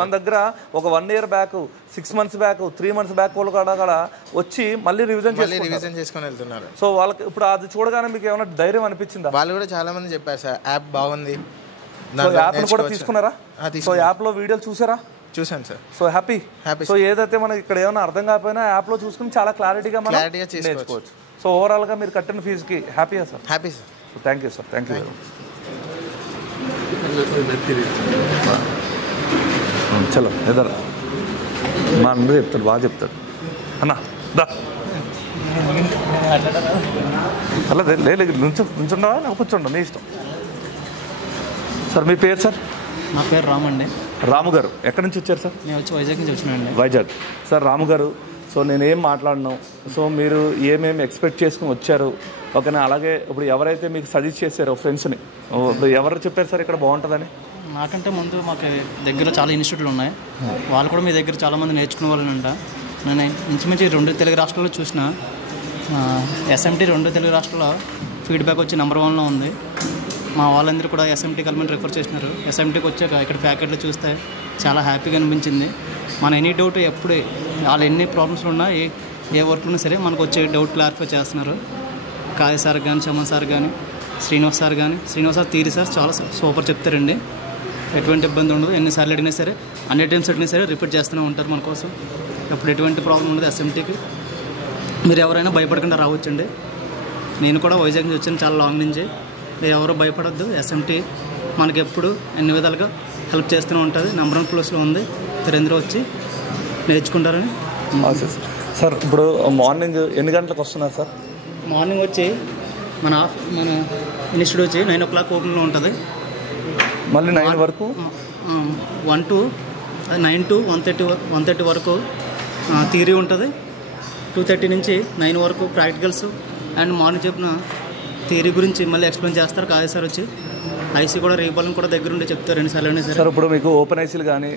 మన దగ్గర ఒక 1 year back, 6 months back, 3 months back వాళ్ళు కూడా వచ్చి మళ్ళీ రివిజన్ చేసుకొని వెళ్తున్నారు. సో వాళ్ళకి ఇప్పుడు అది చూడగానే మీకు ఏమైనా ధైర్యం అనిపించిందా? వాళ్ళు కూడా చాలా మంది చెప్పారు సార్ యాప్ బాగుంది. యాప్ కూడా తీసుకున్నారా? సో యాప్ లో వీడియోలు చూసారా? చూశాను సార్. So happy. సో ఏదైతే మనకి ఇక్కడ ఏమైనా అర్థం కాకపోయినా యాప్లో చూసుకుని చాలా క్లారిటీగా మనం నేర్చుకోవచ్చు. సో ఓవరాల్గా మీరు కట్టిన ఫీజుకి హ్యాపీయా sir? Happy sir. Thank you sir. Thank you very much. చలో ఎదర్ మా అందరూ చెప్తాడు, బాగా చెప్తాడు అన్నా. దా అలా నుంచుండవా కూర్చోండి, మీ ఇష్టం. సార్ మీ పేరు సార్? నా పేరు రాము అండి. రాము గారు ఎక్కడి నుంచి వచ్చారు సార్? నేను వచ్చి వైజాగ్ నుంచి వచ్చినానండి. వైజాగ్. సార్ రాము గారు, సో నేనేం మాట్లాడినాను, సో మీరు ఏమేమి ఎక్స్పెక్ట్ చేసుకుని వచ్చారు, ఓకేనా? అలాగే ఇప్పుడు ఎవరైతే మీకు సజెస్ట్ చేశారో ఫ్రెండ్స్ని, ఎవరు చెప్పారు సార్ ఇక్కడ బాగుంటుందని? నాకంటే ముందు మాకు దగ్గర చాలా ఇన్స్టిట్యూట్లు ఉన్నాయి, వాళ్ళు కూడా మీ దగ్గర చాలామంది నేర్చుకునే వాళ్ళనంట. నేను ఇంచుమించు 2 తెలుగు రాష్ట్రాల్లో చూసిన ఎస్ఎంటీ 2 తెలుగు రాష్ట్రాల్లో ఫీడ్బ్యాక్ వచ్చి నెంబర్ 1లో ఉంది. మా వాళ్ళందరూ కూడా ఎస్ఎంటీ కలమని రిఫర్ చేసినారు. ఎస్ఎంటీకి వచ్చాక ఇక్కడ ఫ్యాకల్టీ చూస్తే చాలా హ్యాపీగా అనిపించింది. మన ఎనీ డౌట్ ఎప్పుడు వాళ్ళు ఎన్ని ప్రాబ్లమ్స్ ఉన్నా ఏ వర్క్ ఉన్నా సరే మనకు వచ్చే డౌట్ క్లారిఫై చేస్తున్నారు. కాయ సార్ కానీ, చమన్ సార్ కానీ, శ్రీనివాస్ సార్ కానీ, శ్రీనివాస్ సార్ థియరీ సార్ చాలా సూపర్ చెప్తారండి. ఎటువంటి ఇబ్బంది ఉండదు. ఎన్నిసార్లు అడిగినా సరే, అన్ని టైమ్స్ అడిగినా సరే రిపీట్ చేస్తూనే ఉంటారు మన కోసం. ఇప్పుడు ఎటువంటి ప్రాబ్లం ఉండదు ఎస్ఎంటీకి. మీరు ఎవరైనా భయపడకుండా రావచ్చండి. నేను కూడా వైజాగ్ నుంచి వచ్చాను, చాలా లాంగ్ నుంచి. మీరు ఎవరో భయపడద్దు. ఎస్ఎంటీ మనకి ఎప్పుడు అన్ని విధాలుగా హెల్ప్ చేస్తూనే ఉంటుంది. నెంబర్ 1 ప్లేస్లో ఉంది. మీరందరూ వచ్చి నేర్చుకుంటారని. సార్ ఇప్పుడు మార్నింగ్ ఎన్ని గంటలకు వస్తున్నారు సార్? మార్నింగ్ వచ్చి మన ఇన్స్టిట్యూట్ వచ్చి 9 o'clock ఓపెన్లో ఉంటుంది. మళ్ళీ 9 వరకు 9 to 1:30 వరకు థియరీ ఉంటుంది. 2:30 నుంచి 9 వరకు ప్రాక్టికల్స్ అండ్ మార్నింగ్ చెప్పిన థియరీ గురించి మళ్ళీ ఎక్స్ప్లెయిన్ చేస్తారు. కాయ సార్ వచ్చి ఐసీ కూడా రీబాల్ని కూడా దగ్గర ఉండి చెప్తారు 2 సార్లు అయినా సరే. సార్ ఇప్పుడు మీకు ఓపెన్ ఐసీలు కానీ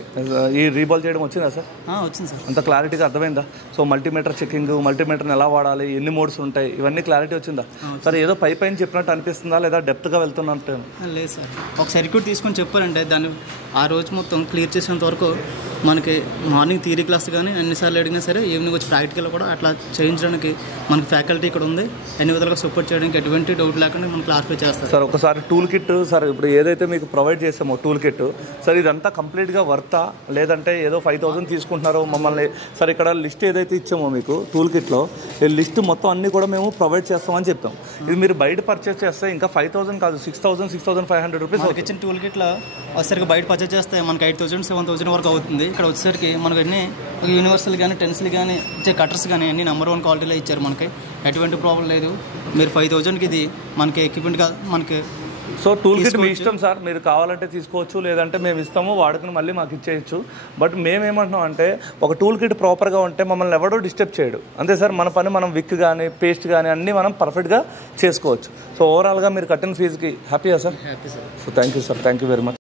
ఈ రీబాల్ చేయడం వచ్చిందా సార్? వచ్చింది సార్. అంత క్లారిటీగా అర్థమైందా? సో మల్టీమీటర్ చెకింగ్, మల్టీమీటర్ని ఎలా వాడాలి, ఎన్ని మోడ్స్ ఉంటాయి, ఇవన్నీ క్లారిటీ వచ్చిందా సార్? ఏదో పైన చెప్పినట్టు అనిపిస్తుందా లేదా డెప్త్గా వెళ్తున్నట్టు? లేదు సార్, ఒక సర్క్యూట్ తీసుకొని చెప్పారంటే దాన్ని ఆ రోజు మొత్తం క్లియర్ చేసేంత వరకు మనకి మార్నింగ్ థియరీ క్లాస్ కానీ ఎన్నిసార్లు అడిగినా సరే ఈవినింగ్ వచ్చి ప్రాక్టికల్ కూడా అట్లా చేయించడానికి మనకి ఫ్యాకల్టీ ఇక్కడ ఉంది. అన్ని విధాలుగా సపోర్ట్ చేయడానికి ఎటువంటి డౌట్ లేకుండా మనం క్లారిఫై చేస్తాం సార్. ఒకసారి టూల్ కిట్ సార్, ఇప్పుడు ఏదైతే మీకు ప్రొవైడ్ చేసామో టూల్ కిట్ సార్, ఇదంతా కంప్లీట్గా వర్తా లేదంటే ఏదో 5,000 తీసుకుంటున్నారో మమ్మల్ని? సార్ ఇక్కడ లిస్ట్ ఏదైతే ఇచ్చామో మీకు టూల్ కిట్లో, ఈ లిస్ట్ మొత్తం అన్నీ కూడా మేము ప్రొవైడ్ చేస్తామని చెప్తాం. ఇది మీరు బయట పర్చేస్ చేస్తే ఇంకా 5,000 కాదు, 6,500 రూపీస్ ఇచ్చిన టూల్ కిట్లో వచ్చేసరికి బయట పర్చేస్ చేస్తే మనకి 8,000 7,000 వరకు అవుతుంది. ఇక్కడ వచ్చేసరికి మనకు అన్ని యూనివర్సల్ కానీ, టెన్సిల్ కానీ, ఇచ్చే కట్టర్స్ కానీ అన్ని నెంబర్ 1 క్వాలిటీలో ఇచ్చారు. మనకి ఎటువంటి ప్రాబ్లం లేదు. మీరు 5,000కి ఇది మనకి ఎక్విప్మెంట్ కాదు మనకి. సో టూల్ కిట్ మీ ఇష్టం సార్, మీరు కావాలంటే తీసుకోవచ్చు, లేదంటే మేము ఇస్తాము వాడుకుని మళ్ళీ మాకు ఇచ్చేయచ్చు. బట్ మేమేమంటున్నాం అంటే ఒక టూల్ కిట్ ప్రాపర్గా ఉంటే మమ్మల్ని ఎవడో డిస్టర్బ్ చేయడు, అంతే సార్. మన పని మనం విక్ కానీ పేస్ట్ కానీ అన్నీ మనం పర్ఫెక్ట్గా చేసుకోవచ్చు. సో ఓవరాల్గా మీరు కట్టిన ఫీజుకి హ్యాపీయా sir? Happy sir. So thank you sir. Thank you very much.